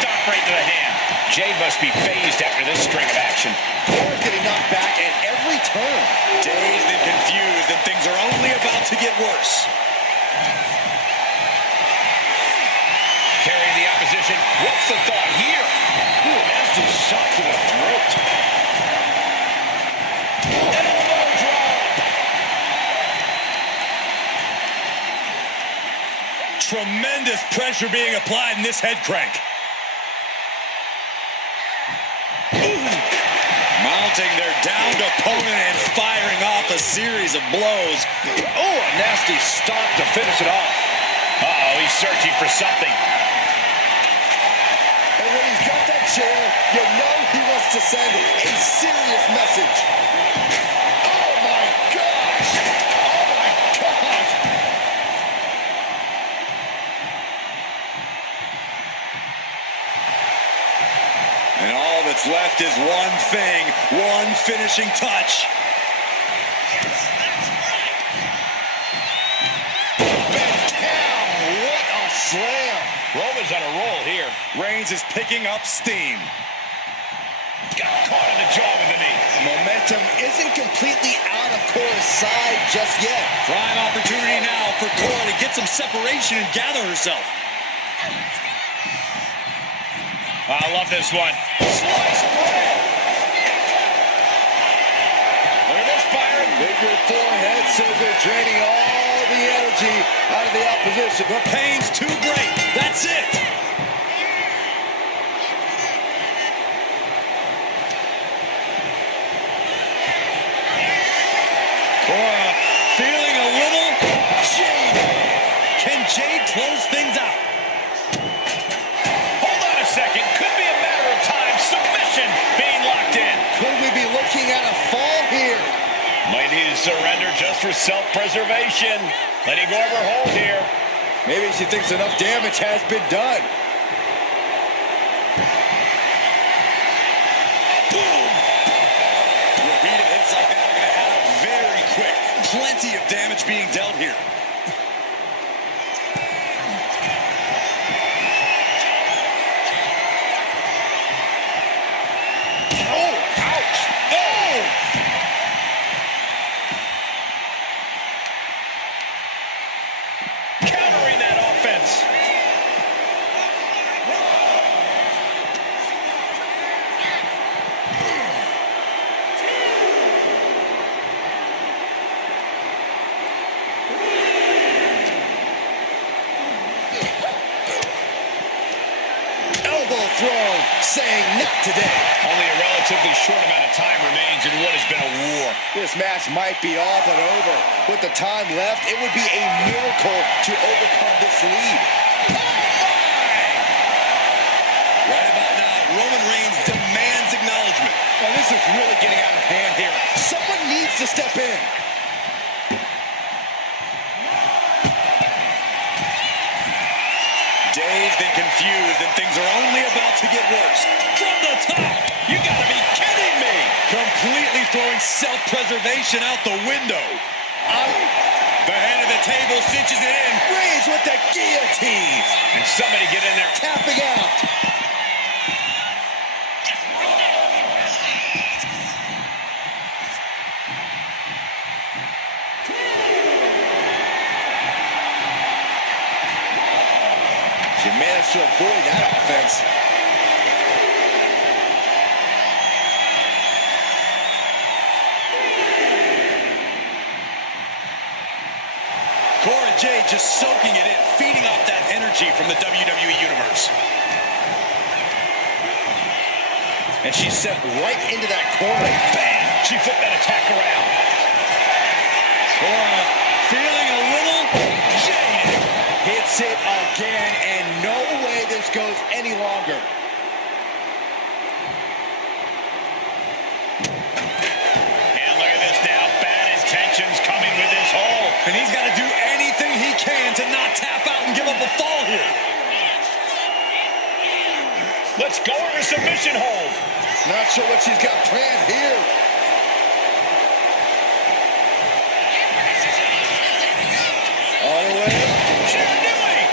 stop right to the hand. Jade must be phased after this string of action. Cora's getting knocked back at every turn. Dazed and confused, and things are only about to get worse. Carrying the opposition. What's the thought here? Ooh, nasty shot to the throat. An elbow drop. Tremendous pressure being applied in this head crank. Mounting their downed opponent and firing off a series of blows. Oh, a nasty stop to finish it off. Uh-oh, he's searching for something. And when he's got that chair, you know he wants to send a serious message. Oh my gosh! Oh my gosh! And all that's left is one thing, one finishing touch. What a slam! Roman's on a roll here. Reigns is picking up steam. Got caught in the jaw with the knee. Momentum isn't completely out of Cora's side just yet. Prime opportunity now for Cora to get some separation and gather herself. I love this one. Slice bread. Look at this, Byron. Bigger forehead scissor draining all the energy out of the opposition. The pain's too great. That's it. Cora feeling a little. Jade. Can Jade close things out? Hold on a second. Could be a matter of time. Submission being locked in. Could we be looking at a fall here? Might need to surrender just for self-preservation. Letting go of her hold here. Maybe she thinks enough damage has been done. Boom! Repeated hits like that are going to add up very quick. Plenty of damage being dealt here. Oh, ouch. Oh! Countering that offense. Elbow thrown, saying not today. Only a relatively short amount of time remains in what has been a war. This match might be all but over. With the time left, it would be a miracle to overcome this lead. Right about now, Roman Reigns demands acknowledgement. Now, this is really getting out of hand here. Someone needs to step in. Dazed and confused, and things are only about to get worse. From the top, You gotta be kidding me. completely throwing self-preservation out the window. The head of the table cinches it in. Reigns with the guillotine. And somebody get in there. Tapping out. She managed tries to avoid that offense. Cora Jade just soaking it in, feeding off that energy from the WWE Universe. And she's set right into that corner. Bam! She flipped that attack around. Cora feeling a little jaded. Hits it again, and no way this goes any longer. And look at this now. Bad intentions coming with this hold. And he's got to do anything he can to not tap out and give up a fall here. Let's go in a submission hold. Not sure what she's got planned here. All the way. What's she doing?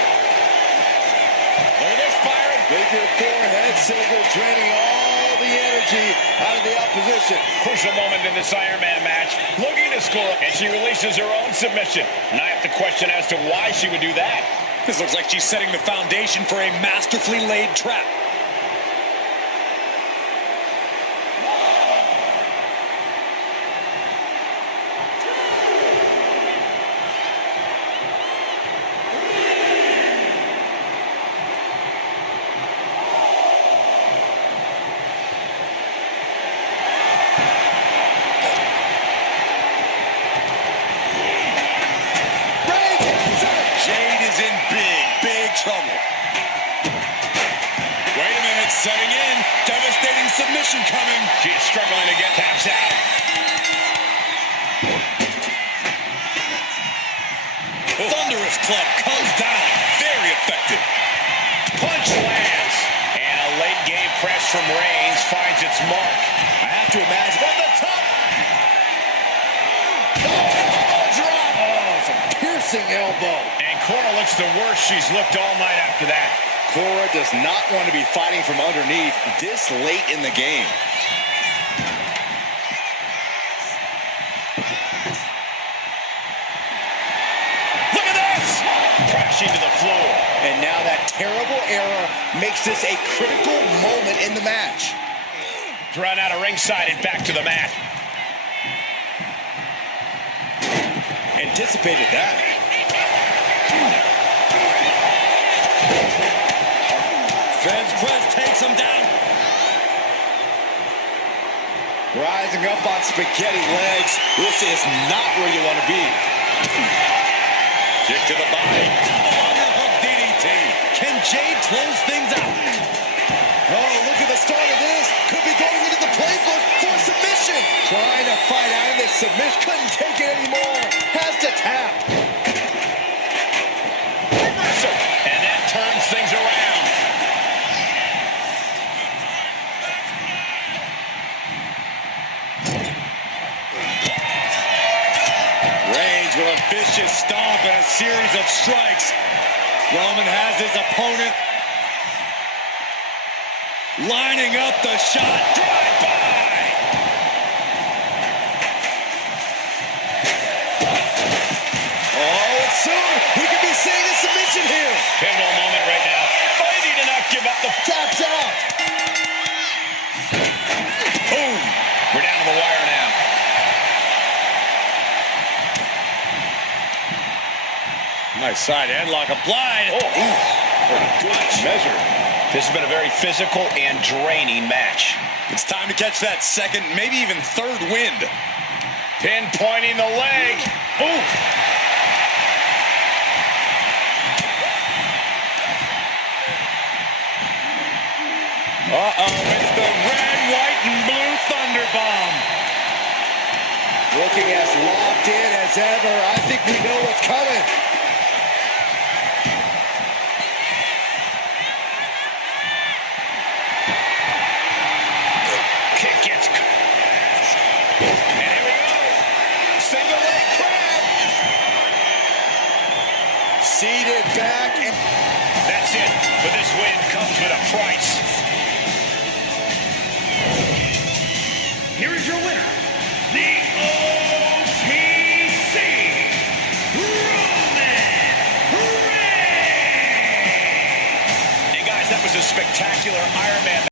Look at this firing. Bigger forehead, Silver draining all the energy out of the opposition. Crucial moment in this Iron Man match. Looking to score, and she releases her own submission. And I have to question as to why she would do that. This looks like she's setting the foundation for a masterfully laid trap. Trouble. Wait a minute, setting in. Devastating submission coming. She's struggling to get taps out. Thunderous club comes down. Very effective. Punch lands. And a late game press from Reigns finds its mark. I have to imagine. From the top. Oh, drop. Oh, it's a piercing elbow. Cora looks the worst she's looked all night after that. Cora does not want to be fighting from underneath this late in the game. Look at this! Crashing to the floor. And now that terrible error makes this a critical moment in the match. Run out of ringside and back to the mat. Anticipated that. Fence press takes him down. Rising up on spaghetti legs. This is not where you want to be. Kick to the body. Underhook DDT. Can Jade close things out? Oh, look at the start of this. Could be going into the playbook for submission. Trying to fight out of this submission. Couldn't take it anymore. Has to tap. And that turns things around. Reigns with a vicious stomp and a series of strikes. Roman has his opponent lining up the shot. Drive-by! Oh, and soon we could be seeing a submission here. Pivotal moment right now. Fighting to not give up the... Taps out. Boom! We're down to the wire now. Nice side headlock applied. Oh, good measure. This has been a very physical and draining match. It's time to catch that second, maybe even third wind. Pinpointing the leg. Ooh. Uh-oh, it's the red, white, and blue Thunder Bomb. Looking as locked in as ever. I think we know what's coming. Kick gets... And here we go. Single leg crab. Seated back. And that's it. But this win comes with a price. Here is your winner, the OTC, Roman Reigns. spectacular Iron Man.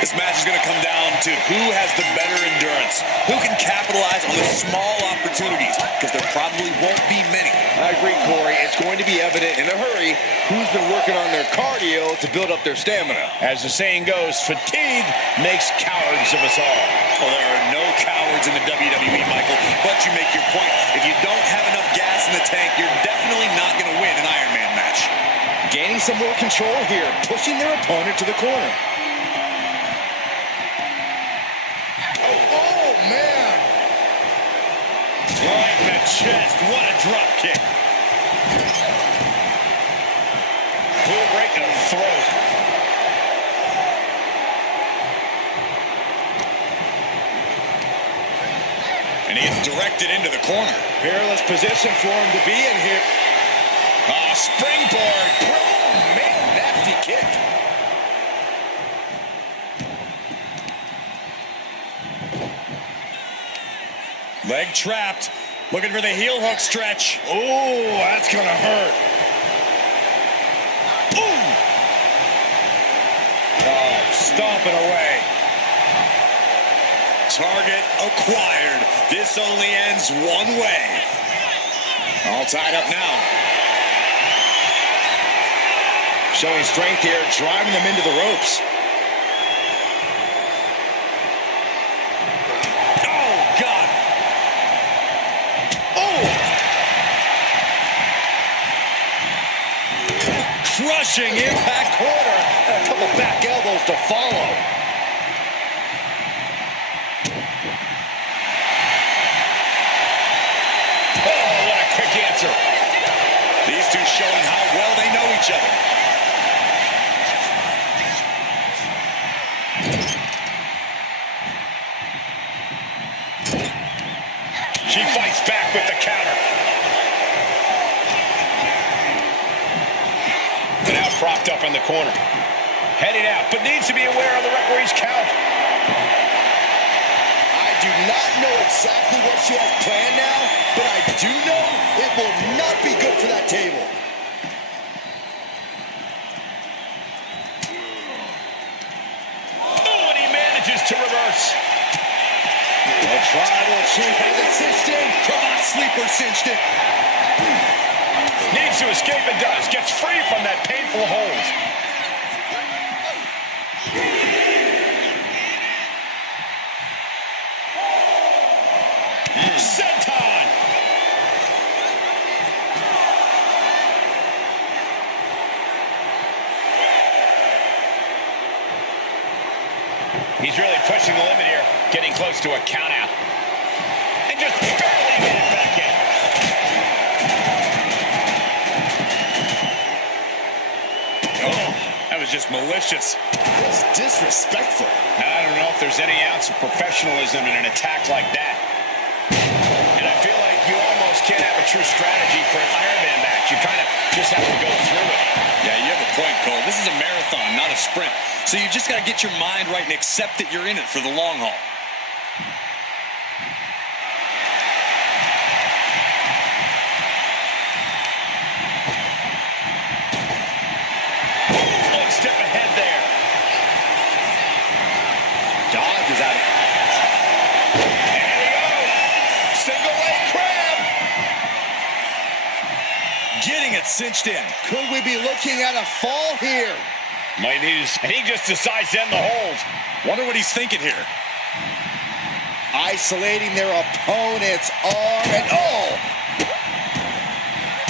This match is going to come down to who has the better endurance, who can capitalize on the small opportunities, because there probably won't be many. I agree, Corey. It's going to be evident in a hurry who's been working on their cardio to build up their stamina. As the saying goes, fatigue makes cowards of us all. Well, there are no cowards in the WWE, Michael, but you make your point. If you don't have enough gas in the tank, you're definitely not going to win an Iron Man match. Gaining some more control here, pushing their opponent to the corner. Oh, man. Right in the chest. What a drop kick. Boom right in the throat. And he is directed into the corner. Peerless position for him to be in here. Oh, springboard. Oh, man, nasty kick. Leg trapped. Looking for the heel hook stretch. Oh, that's going to hurt. Ooh! Oh, stomping away. Target acquired. This only ends one way. All tied up now. Showing strength here, driving them into the ropes. Oh, God. Crushing impact corner. And a couple back elbows to follow. Oh, what a quick answer. These two showing how well they know each other. She fights back with the counter. Now propped up in the corner. Heading out, but needs to be aware of the referee's count. I do not know exactly what she has planned now, but I do know it will not be good for that table. Oh, and he manages to reverse. A tribal chief has it cinched in. Come on, sleeper cinched it. Needs to escape and does. Gets free from that painful hold. Senton. He's really pushing the limit here, getting close to a count out. And just barely get it back in. Oh, that was just malicious. It's disrespectful. I don't know if there's any ounce of professionalism in an attack like that. And I feel like you almost can't have a true strategy for an Iron Man match. You kind of just have to go through it. Yeah, you have a point, Cole. This is a marathon, not a sprint. So you just got to get your mind right and accept that you're in it for the long haul. One step ahead there. Dodge is out of... And here we go. Single leg crab. Getting it cinched in. Could we be looking at a fall here? Might need his, and he just decides to end the hold. Wonder what he's thinking here. Isolating their opponent's arm and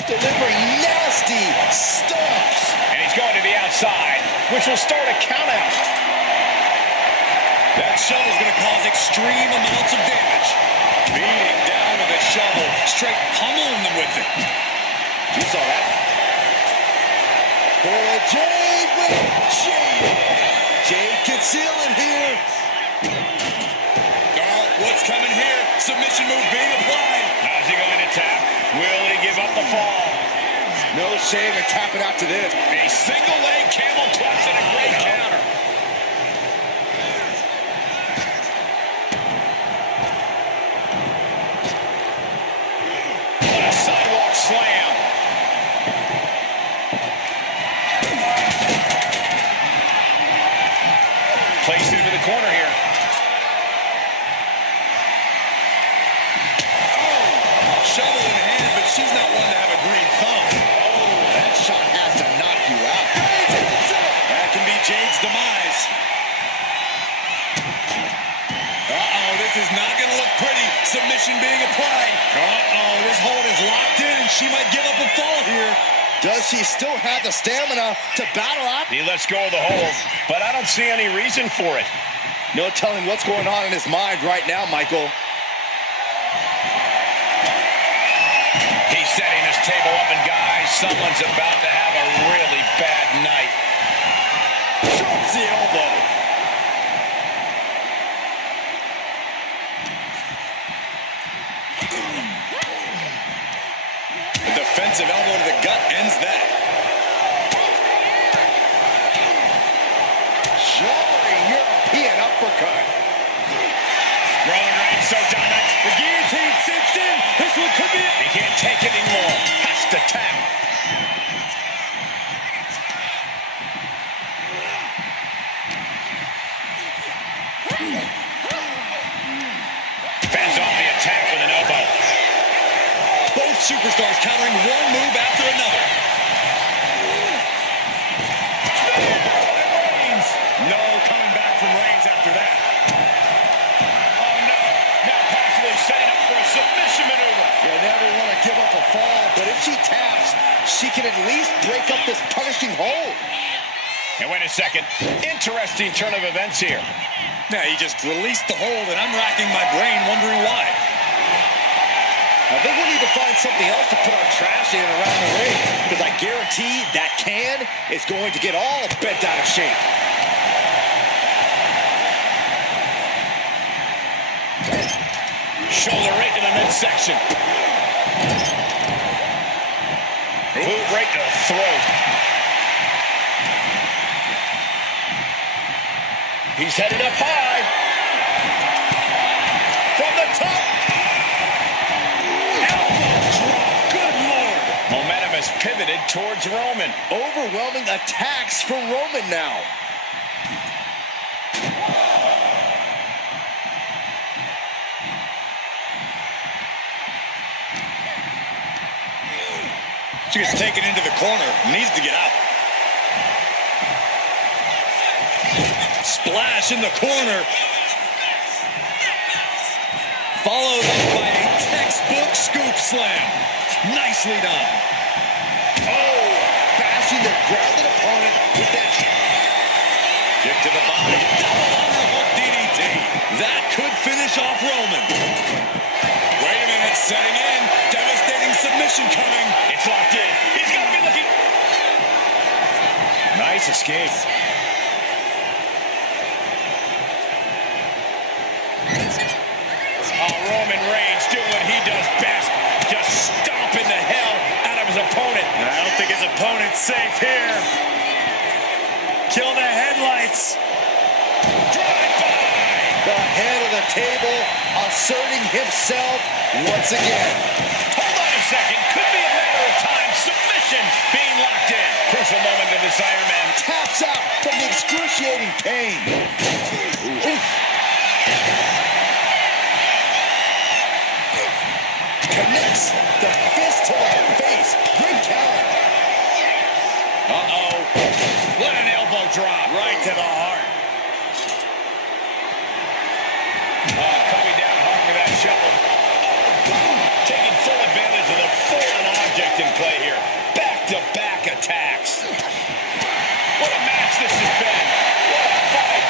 delivering nasty stomps. And he's going to the outside, which will start a count out. That shovel's going to cause extreme amounts of damage. Beating down with a shovel, straight pummeling them with it. You saw that. For Jade with Jade. Jade concealing here. Oh, what's coming here? Submission move being applied. How's he going to tap? Will he give up the fall? No shame in tapping out to this. A single leg camel clutch and a great counter. What a sidewalk slam. Placed into the corner here. Shovel in hand, but she's not one to have a green thumb. That shot has to knock you out. That can be Jade's demise. Uh-oh, this is not going to look pretty. Submission being applied. Uh-oh, this hold is locked in. She might give up a fall here. Does she still have the stamina to battle out? He lets go of the hold, but I don't see any reason for it. No telling what's going on in his mind right now, Michael. He's setting his table up, and guys, someone's about to have a really bad night. Drops the elbow. A defensive elbow to the gut ends that. Jarring European uppercut. Roman Reigns so dominant. The guillotine cinched in. This one could be it. He can't take it anymore. Has to tap. Fends off the attack with an elbow. Both superstars countering one move after another. Reigns. No coming back from Reigns after that. Oh, no. Now possibly setting up for a submission maneuver. You never want to give up a fall, but if she taps, she can at least break up this punishing hold. And wait a second. Interesting turn of events here. Now he just released the hold, and I'm racking my brain wondering why. I think we'll need to find something else to put our trash in around the ring, because I guarantee that can is going to get all bent out of shape. Shoulder right to the midsection. Boot right to the throat. He's headed up high. From the top. Elbow drop. Good Lord. Momentum has pivoted towards Roman. Overwhelming attacks from Roman now. She gets taken into the corner. Needs to get out. Splash in the corner. Followed up by a textbook scoop slam. Nicely done. Oh, bashing the grounded opponent with that Kick to the body. Double underhook DDT. That could finish off Roman. Wait a minute, setting in. Devastating submission coming. It's locked in. He's got to be looking. Nice escape. Roman Reigns doing what he does best. Just stomping the hell out of his opponent. And I don't think his opponent's safe here. Kill the headlights. Drive by. the head of the table, asserting himself once again. Hold on a second. Could be a matter of time. Submission being locked in. Crucial moment of this Iron Man. Taps out from the excruciating pain. Oof. Connects the fist to the face. Good counter. Uh-oh. What an elbow drop. Right to the heart. Coming down hard with that shovel. Taking full advantage of the foreign object in play here. Back-to-back attacks. What a match this has been. What a fight.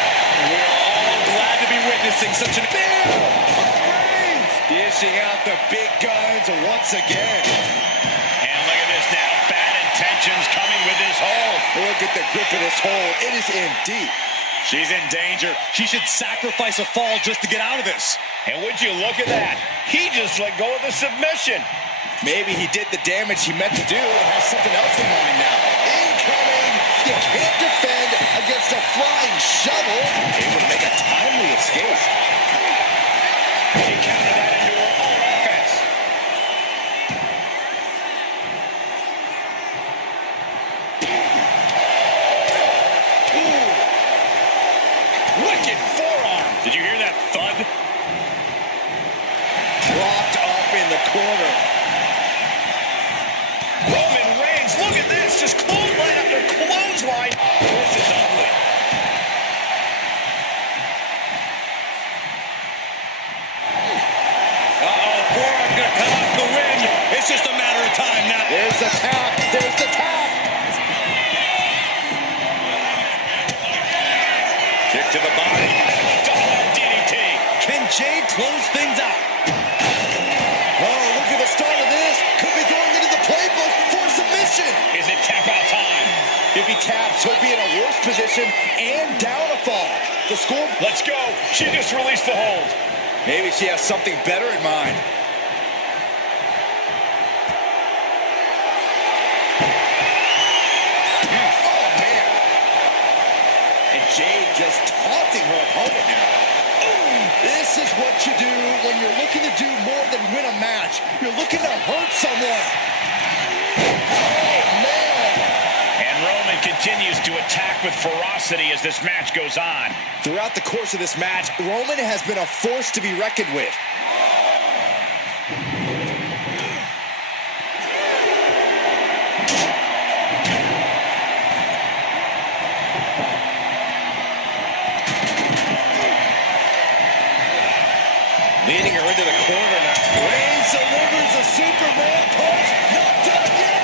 We're all glad to be witnessing such an... Dishing out the big guns once again. And look at this now. Bad intentions coming with this hold. Look at the grip of this hold. It is in deep. She's in danger. She should sacrifice a fall just to get out of this. And would you look at that? He just let go of the submission. Maybe he did the damage he meant to do and has something else in mind now. Incoming! You can't defend against a flying shovel. Able to make a timely escape. She countered that into her own offense. Ooh. Wicked forearm. Did you hear that thud? Propped up in the corner. Roman Reigns, look at this. Just clothesline after clothesline. This is ugly. Forearm gonna cut off the win. It's just a matter of time now. There's the tap. There's the tap. Kick to the body. Double DDT. Can Jade close things out? Oh, look at the start of this. Could be going into the playbook for submission. Is it tap out time? If he taps, he'll be in a worse position and down a fall. The score. Let's go. She just released the hold. Maybe she has something better in mind. Oh, man. And Jade just taunting her opponent now. This is what you do when you're looking to do more than win a match. You're looking to hurt someone. Oh, man. And Roman continues to attack with ferocity as this match goes on. Throughout the course of this match, Roman has been a force to be reckoned with. Leading her into the corner now. Reigns delivers a Superman punch. Not done yet.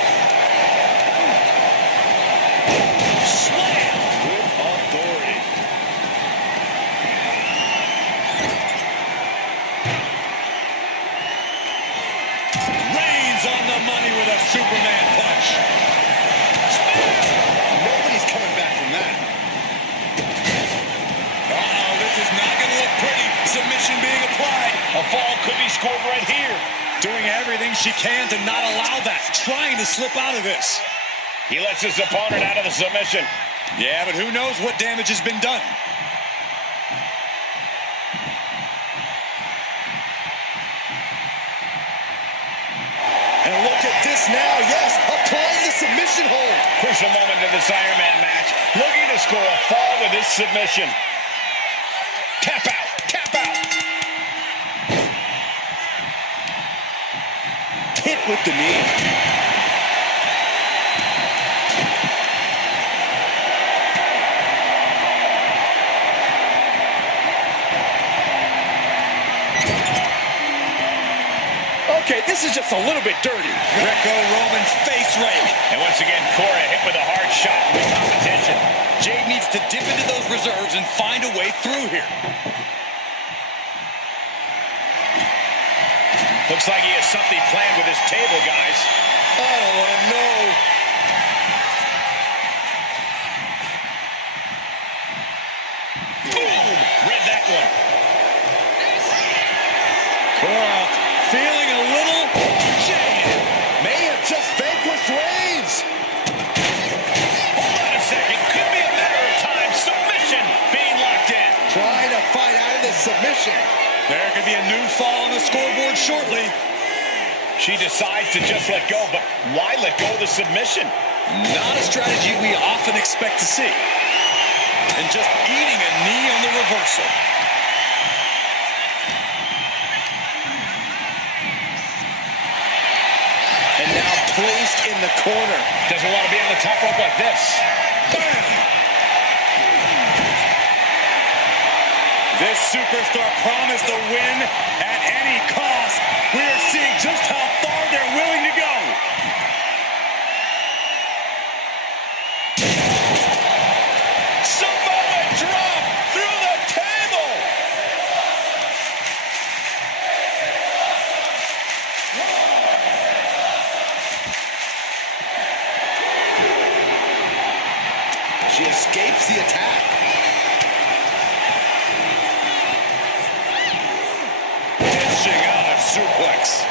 Slam with authority. Reigns on the money with a Superman punch. Nobody's coming back from that. Uh-oh, this is not going to look pretty. Submission being applied. A fall could be scored right here. Doing everything she can to not allow that. Trying to slip out of this. He lets his opponent out of the submission. Yeah, but who knows what damage has been done. And look at this now. Yes, applying the submission hold. Crucial moment in this Iron Man match. Looking to score a fall with his submission. Tap out. Tap out. Hit with the knee. This is just a little bit dirty. Greco-Roman face rake. And once again, Cora hit with a hard shot from the competition. Jade needs to dip into those reserves and find a way through here. Looks like he has something planned with his table, guys. I don't want to know. Boom! Read that one. Cora feeling a little jaded. May have just vanquished Reigns. Hold on a second. Could be a matter of time. Submission being locked in. Trying to fight out of this submission. There could be a new fall on the scoreboard shortly. She decides to just let go, but why let go of the submission? Not a strategy we often expect to see. And just eating a knee on the reversal. And now placed in the corner. Doesn't want to be on the top rope like this. Bam! This superstar promised a win at any cost. We are seeing just how far they're willing to go. Samoa drop through the table. She escapes the attack. Dishing out a suplex.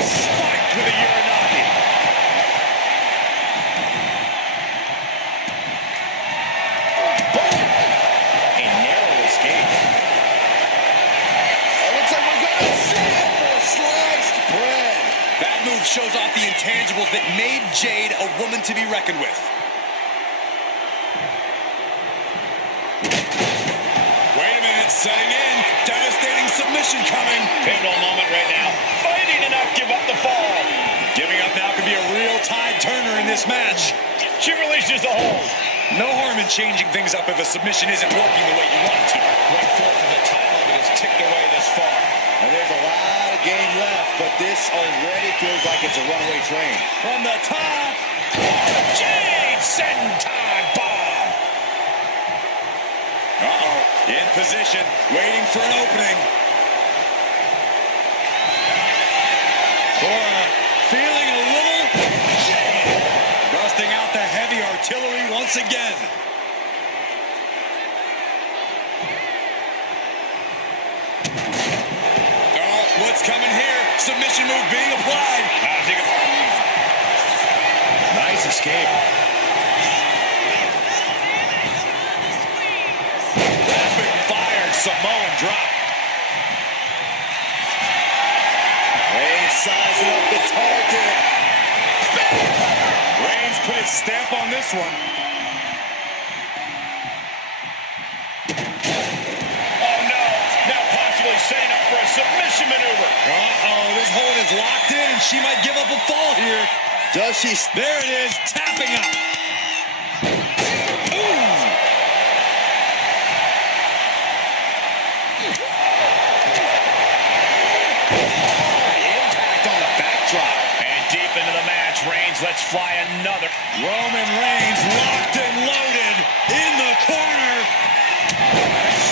Spiked with a Uranagi. A narrow escape. It looks like we're going to see it for sliced bread. That move shows off the intangibles that made Jade a woman to be reckoned with. Wait a minute, setting in. Devastating submission coming. Pivotal moment right now. Fighting to not give up the fall. Giving up now could be a real tide turner in this match. She releases the hold. No harm in changing things up if a submission isn't working the way you want it to. 1/4 of the time limit has ticked away thus far. And there's a lot of game left, but this already feels like it's a runaway train. From the top. Jade senton bomb. Uh-oh. In position, waiting for an opening. Cora feeling a little jaded. Busting out the heavy artillery once again. Oh, what's coming here? Submission move being applied. Nice escape. Rapid fire Samoan drop. Reigns sizing up the target. Reigns put his stamp on this one. Oh no, now possibly setting up for a submission maneuver. Uh-oh, this hold is locked in and she might give up a fall here. Does she? There it is, tapping out. Impact on the backdrop. And deep into the match, Reigns lets fly another. Roman Reigns locked and loaded in the corner.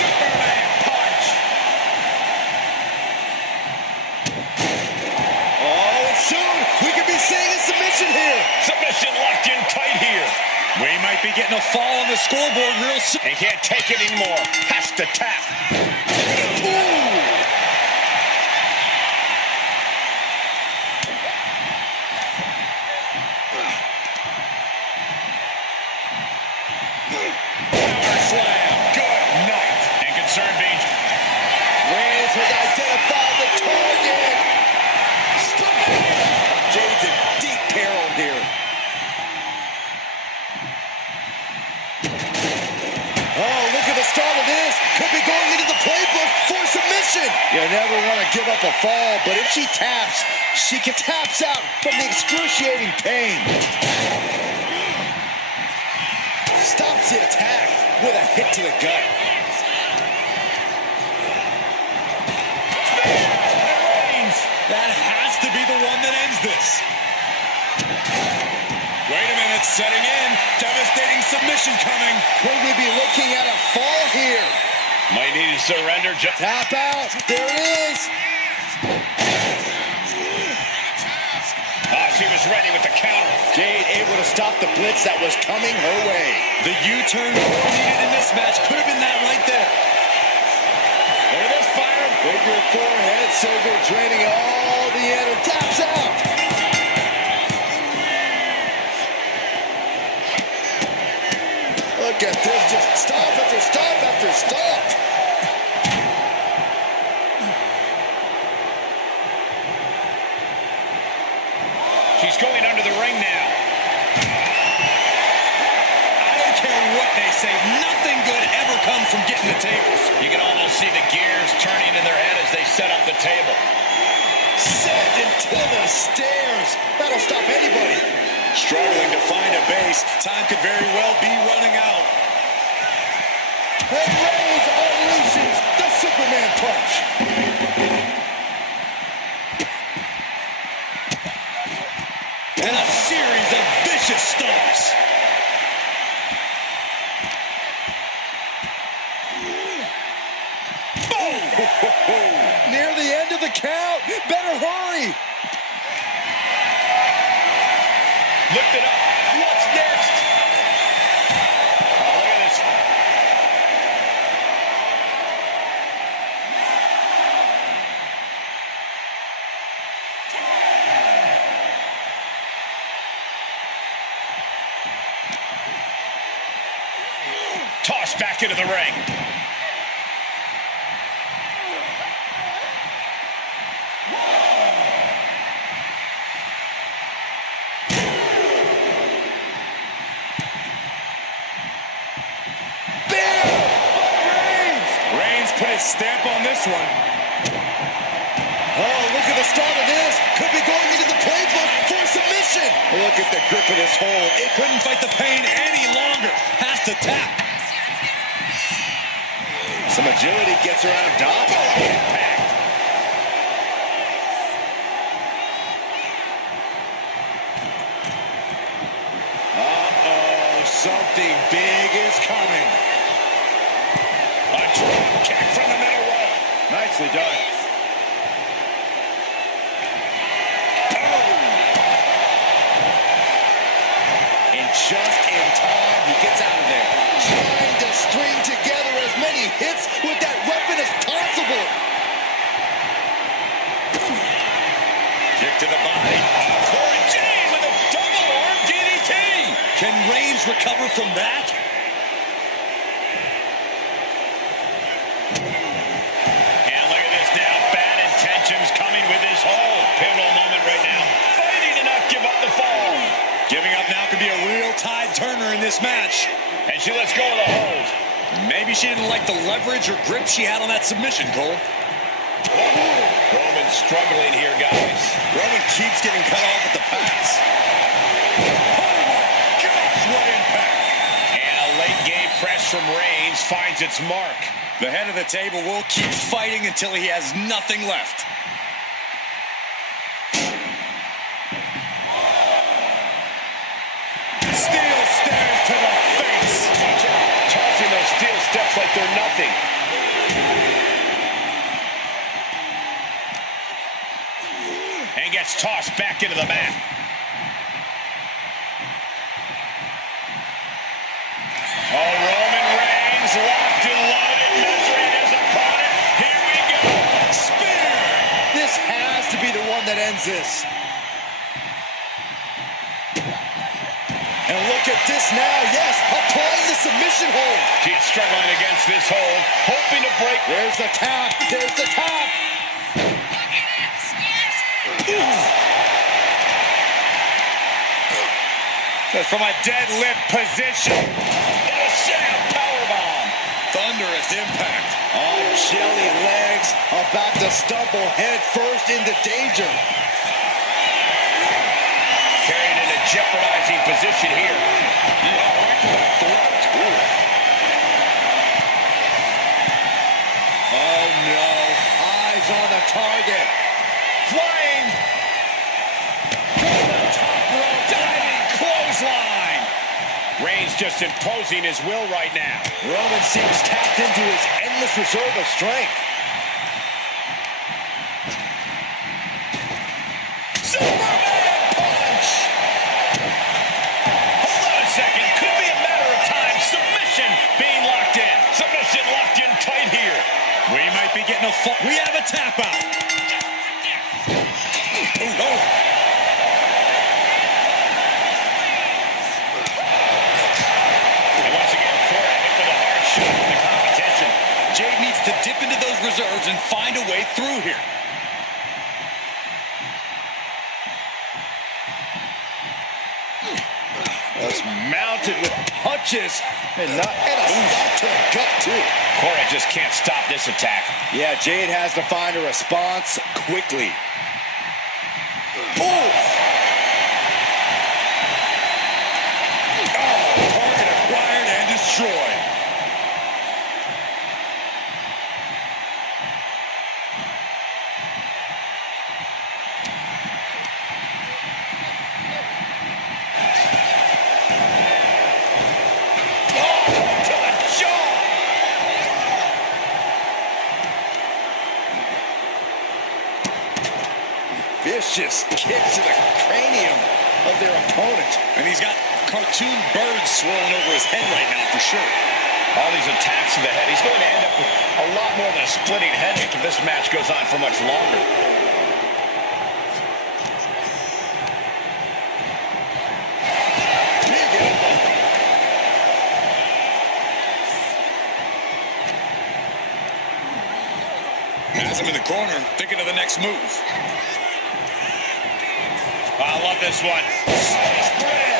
Superman punch. Oh, and soon we could be seeing a submission here. Submission locked in tight here. We might be getting a fall on the scoreboard real soon. And can't take it anymore. Has to tap. Power slam. Good night. And concerned being Reigns has identified the target. Jade's in deep peril here. Oh, look at the start of this. Could be going into the playbook for submission. You never want to give up a fall, but if she taps, she can taps out from the excruciating pain. stops the attack with a hit to the gut. That has to be the one that ends this. Wait a minute, setting in. Devastating submission coming. Could we be looking at a fall here? Might need to surrender. Tap out. There it is. She was ready with the counter. Jade able to stop the blitz that was coming her way. The U-turn needed in this match could have been that right there. Look at this fire. Figure four head scissor draining all the energy. Taps out. Look at this. Just stop after stop after stop. She's going under the ring now. I don't care what they say. Nothing good ever comes from getting the tables. You can almost see the gears turning in their head as they set up the table. Set into the stairs. That'll stop anybody. Struggling to find a base. Time could very well be running out. And Reigns unleashes the Superman punch. And a series of vicious stomps. Boom! Near the end of the count. Better hurry. Lift it up. What's next? Oh, look at this. Tossed back into the ring. Put his stamp on this one. Oh, look at the start of this. Could be going into the playbook for submission. Look at the grip of this hold. It couldn't fight the pain any longer. Has to tap. Some agility gets her out of dodge. Impact. Uh-oh, something big is coming. A drop kick from the middle rope. Nicely done. And just in time, he gets out of there. Trying to string together as many hits with that weapon as possible. Kick to the body. Corey Jane with a double arm DDT. Can Reigns recover from that? And look at this now. Bad intentions coming with this hold. Pivotal moment right now. Fighting to not give up the fall. Giving up now could be a real tide turner in this match. And she lets go of the hold. Maybe she didn't like the leverage or grip she had on that submission, Cole. Roman struggling here, guys. Roman keeps getting cut off at the pass. Oh my gosh, what impact! And a late game press from Reigns finds its mark. The head of the table will keep fighting until he has nothing left. Steel stairs to the face. Tossing those steel steps like they're nothing. And gets tossed back into the mat. Oh, Roman Reigns locked and loaded, measuring his opponent. Here we go. Spear! This has to be the one that ends this. And look at this now. Yes, applying the submission hold. She's struggling against this hold, hoping to break. There's the tap. There's the tap. Just from a deadlift position. And a sound powerbomb. Thunderous impact. On jelly legs, about to stumble head first into danger. Carried in a jeopardizing position here. Right to the throat. target. Flying. From the top rope. Diving clothesline. Reigns just imposing his will right now. Roman seems tapped into his endless reserve of strength. Superman punch. Hold on a second. Could be a matter of time. Submission being locked in. Submission locked in tight here. We might be getting a fall. We have a tap out. Oh, no. And once again, Cora hit with a hard shot in the competition. Jade needs to dip into those reserves and find a way through here. Just mounted with punches and a stop to the gut too. Cora just can't stop this attack. Yeah, Jade has to find a response quickly. Ooh! Target acquired and destroyed. Vicious kicks to the cranium of their opponent. And he's got cartoon birds swirling over his head right now for sure. All these attacks to the head. He's going to end up with a lot more than a splitting headache if this match goes on for much longer. Big elbow. Has him in the corner, thinking of the next move. I love this one. Spread.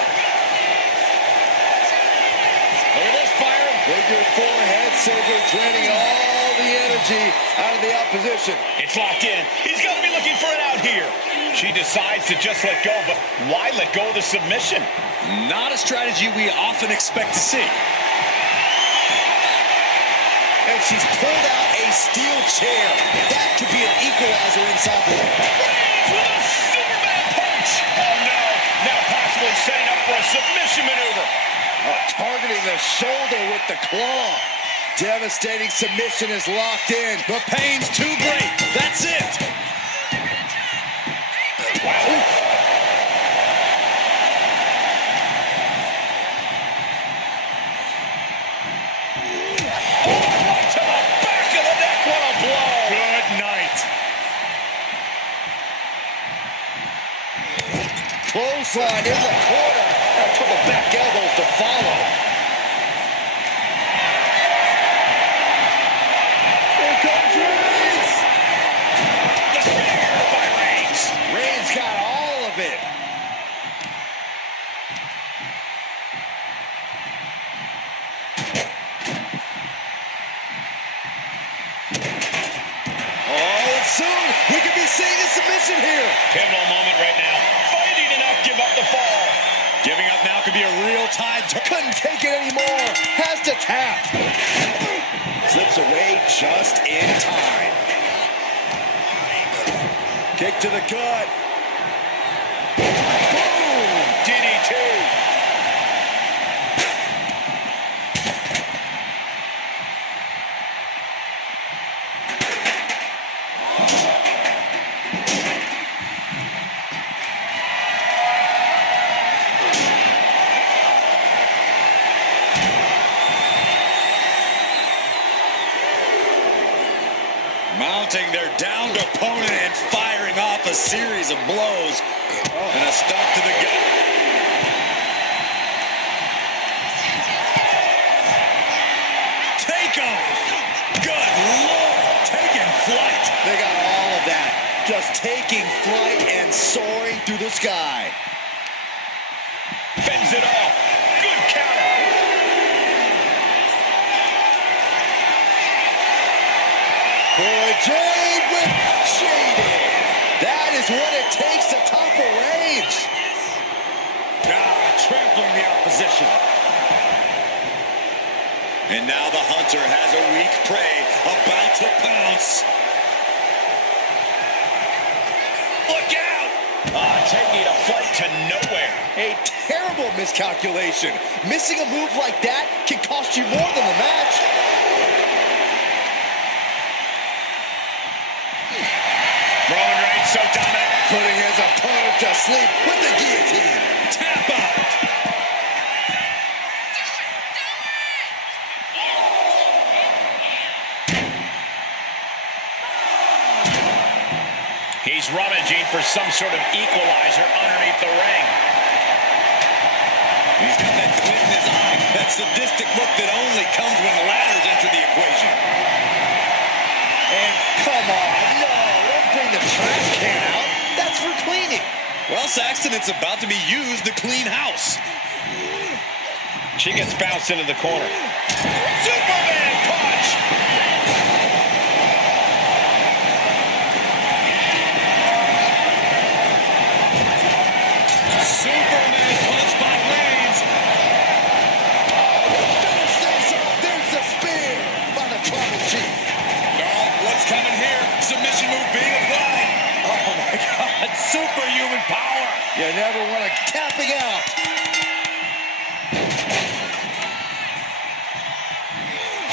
Look at this, Byron. Figure four head saver draining all the energy out of the opposition. It's locked in. He's got to be looking for it out here. She decides to just let go, but why let go of the submission? Not a strategy we often expect to see. And she's pulled out a steel chair. That could be an equalizer inside the ring. Reigns with a Superman punch. Oh, no. Now possibly setting up for a submission maneuver. Targeting the shoulder with the claw. Devastating submission is locked in. The pain's too great. That's it. Wow. To the back of the neck. What a blow. Good night. Clothesline in the corner. A couple back elbows to follow. Here comes Reigns. The spear by Reigns. Reigns got all of it. Oh, and soon we could be seeing a submission here. Pivotal moment right now. Fighting to not give up the fall. Giving up now could be a real tide turn. Couldn't take it anymore. Has to tap. Slips away just in time. Kick to the gut. Boom! DDT. Mounting their downed opponent and firing off a series of blows. And a stop to the gut. Take off. Good Lord. Taking flight. They got all of that. Just taking flight and soaring through the sky. Fends it off. Good counter. Boy, Jade with Jaded. That is what it takes to topple Reigns. Trampling the opposition. And now the hunter has a weak prey about to pounce. Look out! Taking a flight to nowhere. A terrible miscalculation. Missing a move like that can cost you more than the match. Roman Reigns so dominant. Putting his opponent to sleep with the guillotine. Tap out. He's rummaging for some sort of equalizer underneath the ring. He's got that glint in his eye. That sadistic look that only comes when ladders enter the equation. And come on, no, don't bring the trash can out. That's for cleaning. Well, Saxton, it's about to be used to clean house. She gets bounced into the corner. Superman punch! Superman punch by Reigns. There's the spear by the Tribal Chief. Oh, what's coming here? Submission move being applied. Oh, my God. Superhuman power. You never want to tapping out.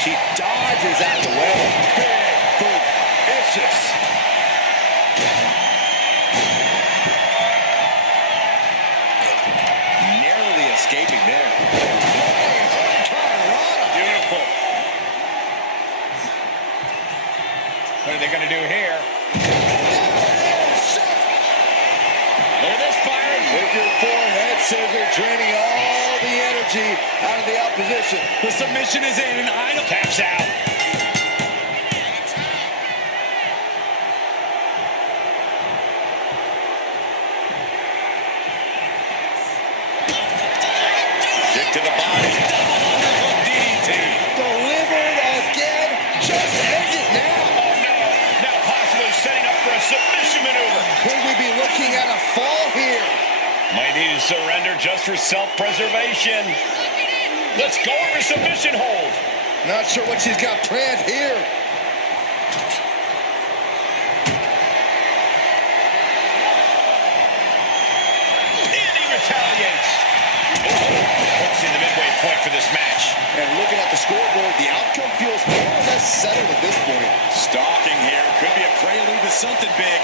She dodges out of the way. Big boot. Vicious. Narrowly escaping there. Beautiful. What are they going to do here? Look at this firing. With your forehead scissor, draining all the energy out of the opposition. The submission is in and Idol taps out. Kick to the body. DDT. Delivered again. Just end it now. Oh no. Now possibly setting up for a submission maneuver. Could we be looking at a fall here? Might need to surrender just for self-preservation. Let's go over submission hold. Not sure what she's got planned here. And he retaliates. Puts in the midway point for this match. And looking at the scoreboard, the outcome feels more or less settled at this point. Stalking here. Could be a prelude to something big.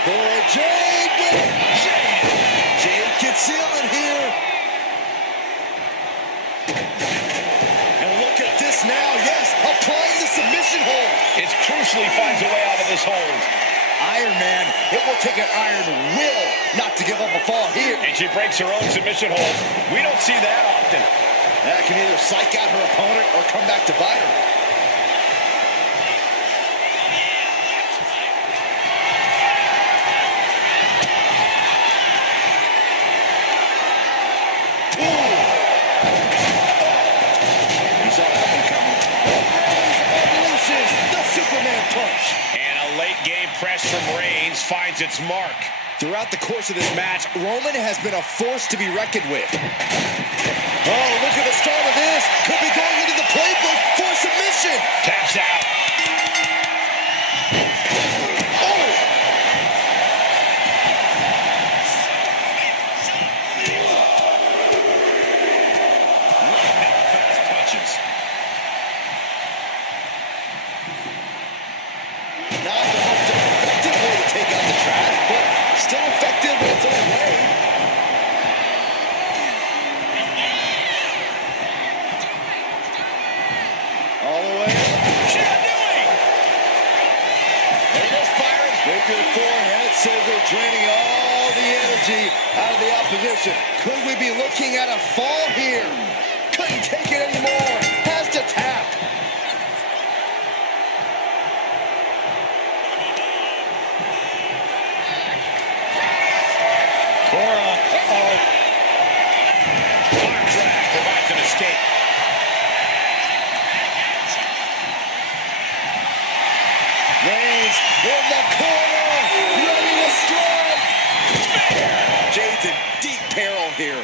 For Jade with Jade. Jade can seal it here. And look at this now. Yes, applying the submission hold. It crucially finds a way out of this hold. Iron Man, it will take an iron will not to give up a fall here. And she breaks her own submission hold. We don't see that often. That can either psych out her opponent or come back to bite her. You saw that one coming. Unleashes the Superman punch. And a late game press from Reigns finds its mark. Throughout the course of this match, Roman has been a force to be reckoned with. Oh, look at the start of this. Could be going into the playbook for submission. Taps out. Oh! Fast punches. Not the most effective way to take out the trash, but still effective in its own way. All the way. She's doing. There he goes, firing. With your forehead scissor, draining all the energy out of the opposition. Could we be looking at a fall here? Couldn't take it anymore. Has to tap. Cora. Uh-oh. Arm drag provides an escape. Reigns in the corner, ready to strike. Jade's in deep peril here.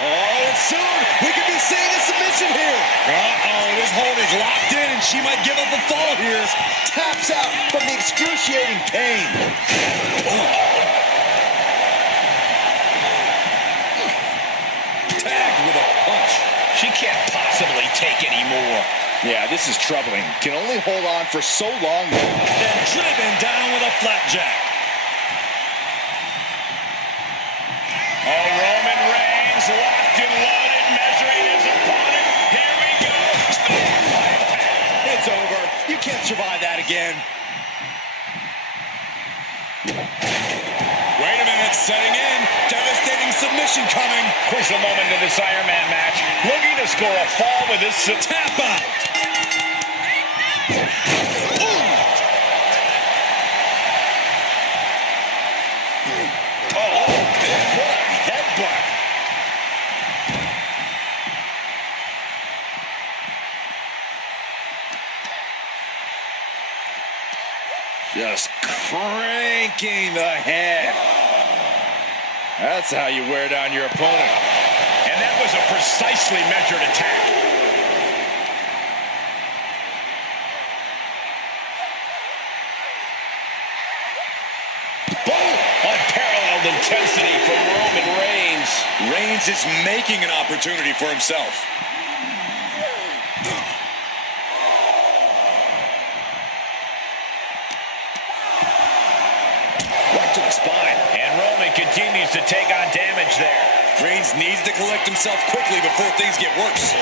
Oh, and soon we could be seeing a submission. she might give up a fall here. Taps out from the excruciating pain. Tagged with a punch. She can't possibly take any more. Yeah, this is troubling. Can only hold on for so long. Then driven down with a flapjack. Oh, Roman Reigns locked and loaded, measuring his opponent. Here we go. It's over. You can't survive that again. Wait a minute, setting in. Devastating submission coming. Crucial moment in this Iron Man match. Looking to score a fall with this Tap out. Oh, what a headbutt. Just cranking the head. That's how you wear down your opponent. And that was a precisely measured attack. Boom! Unparalleled intensity from Roman Reigns. Reigns is making an opportunity for himself. Right to the spine. And Roman continues to take on damage there. Reigns needs to collect himself quickly before things get worse. Good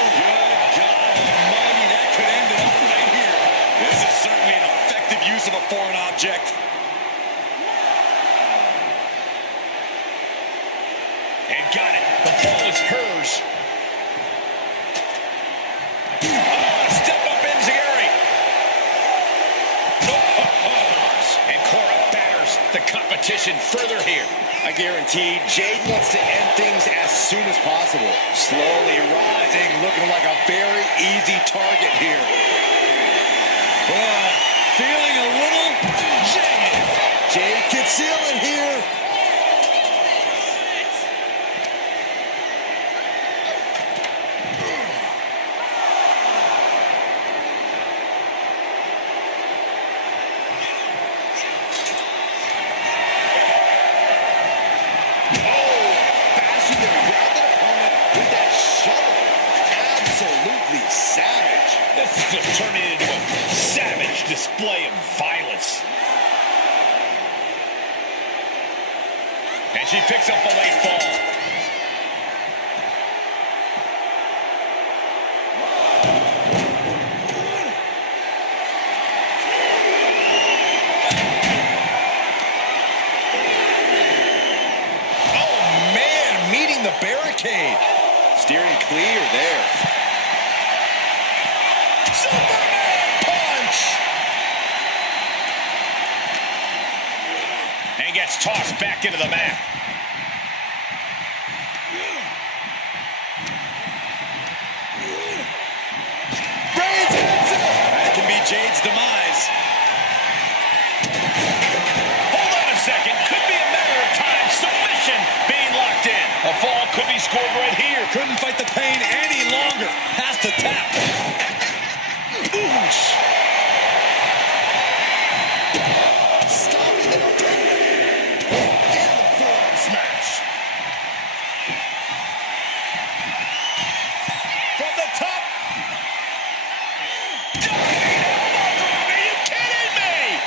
God Almighty, that could end it all right here. This is certainly an effective use of a foreign object. And got it. The ball is hers. Oh, step up Enziguri. And Cora batters the competition further here. I guarantee Jade wants to end things as soon as possible. Slowly rising, looking like a very easy target here. Feeling a little jaded. Jade can seal it here. Absolutely savage. This is just turning into a savage display of violence. And she picks up a late fall. Oh, man, meeting the barricade. Steering clear there. Superman punch! And gets tossed back into the mat. Reigns hits it. That can be Jade's demise. Hold on a second. Could be a matter of time. Submission being locked in. A fall could be scored right here. Couldn't fight the pain any longer. Has to tap. Oosh. Stopping the opponent. And the forearm smash. From the top. Diving elbow drop. Are you kidding me?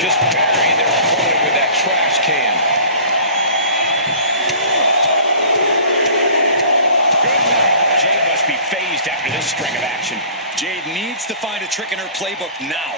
Just burying their opponent with that trash can. Jade must be phased after this string of action. Jade needs to find a trick in her playbook now.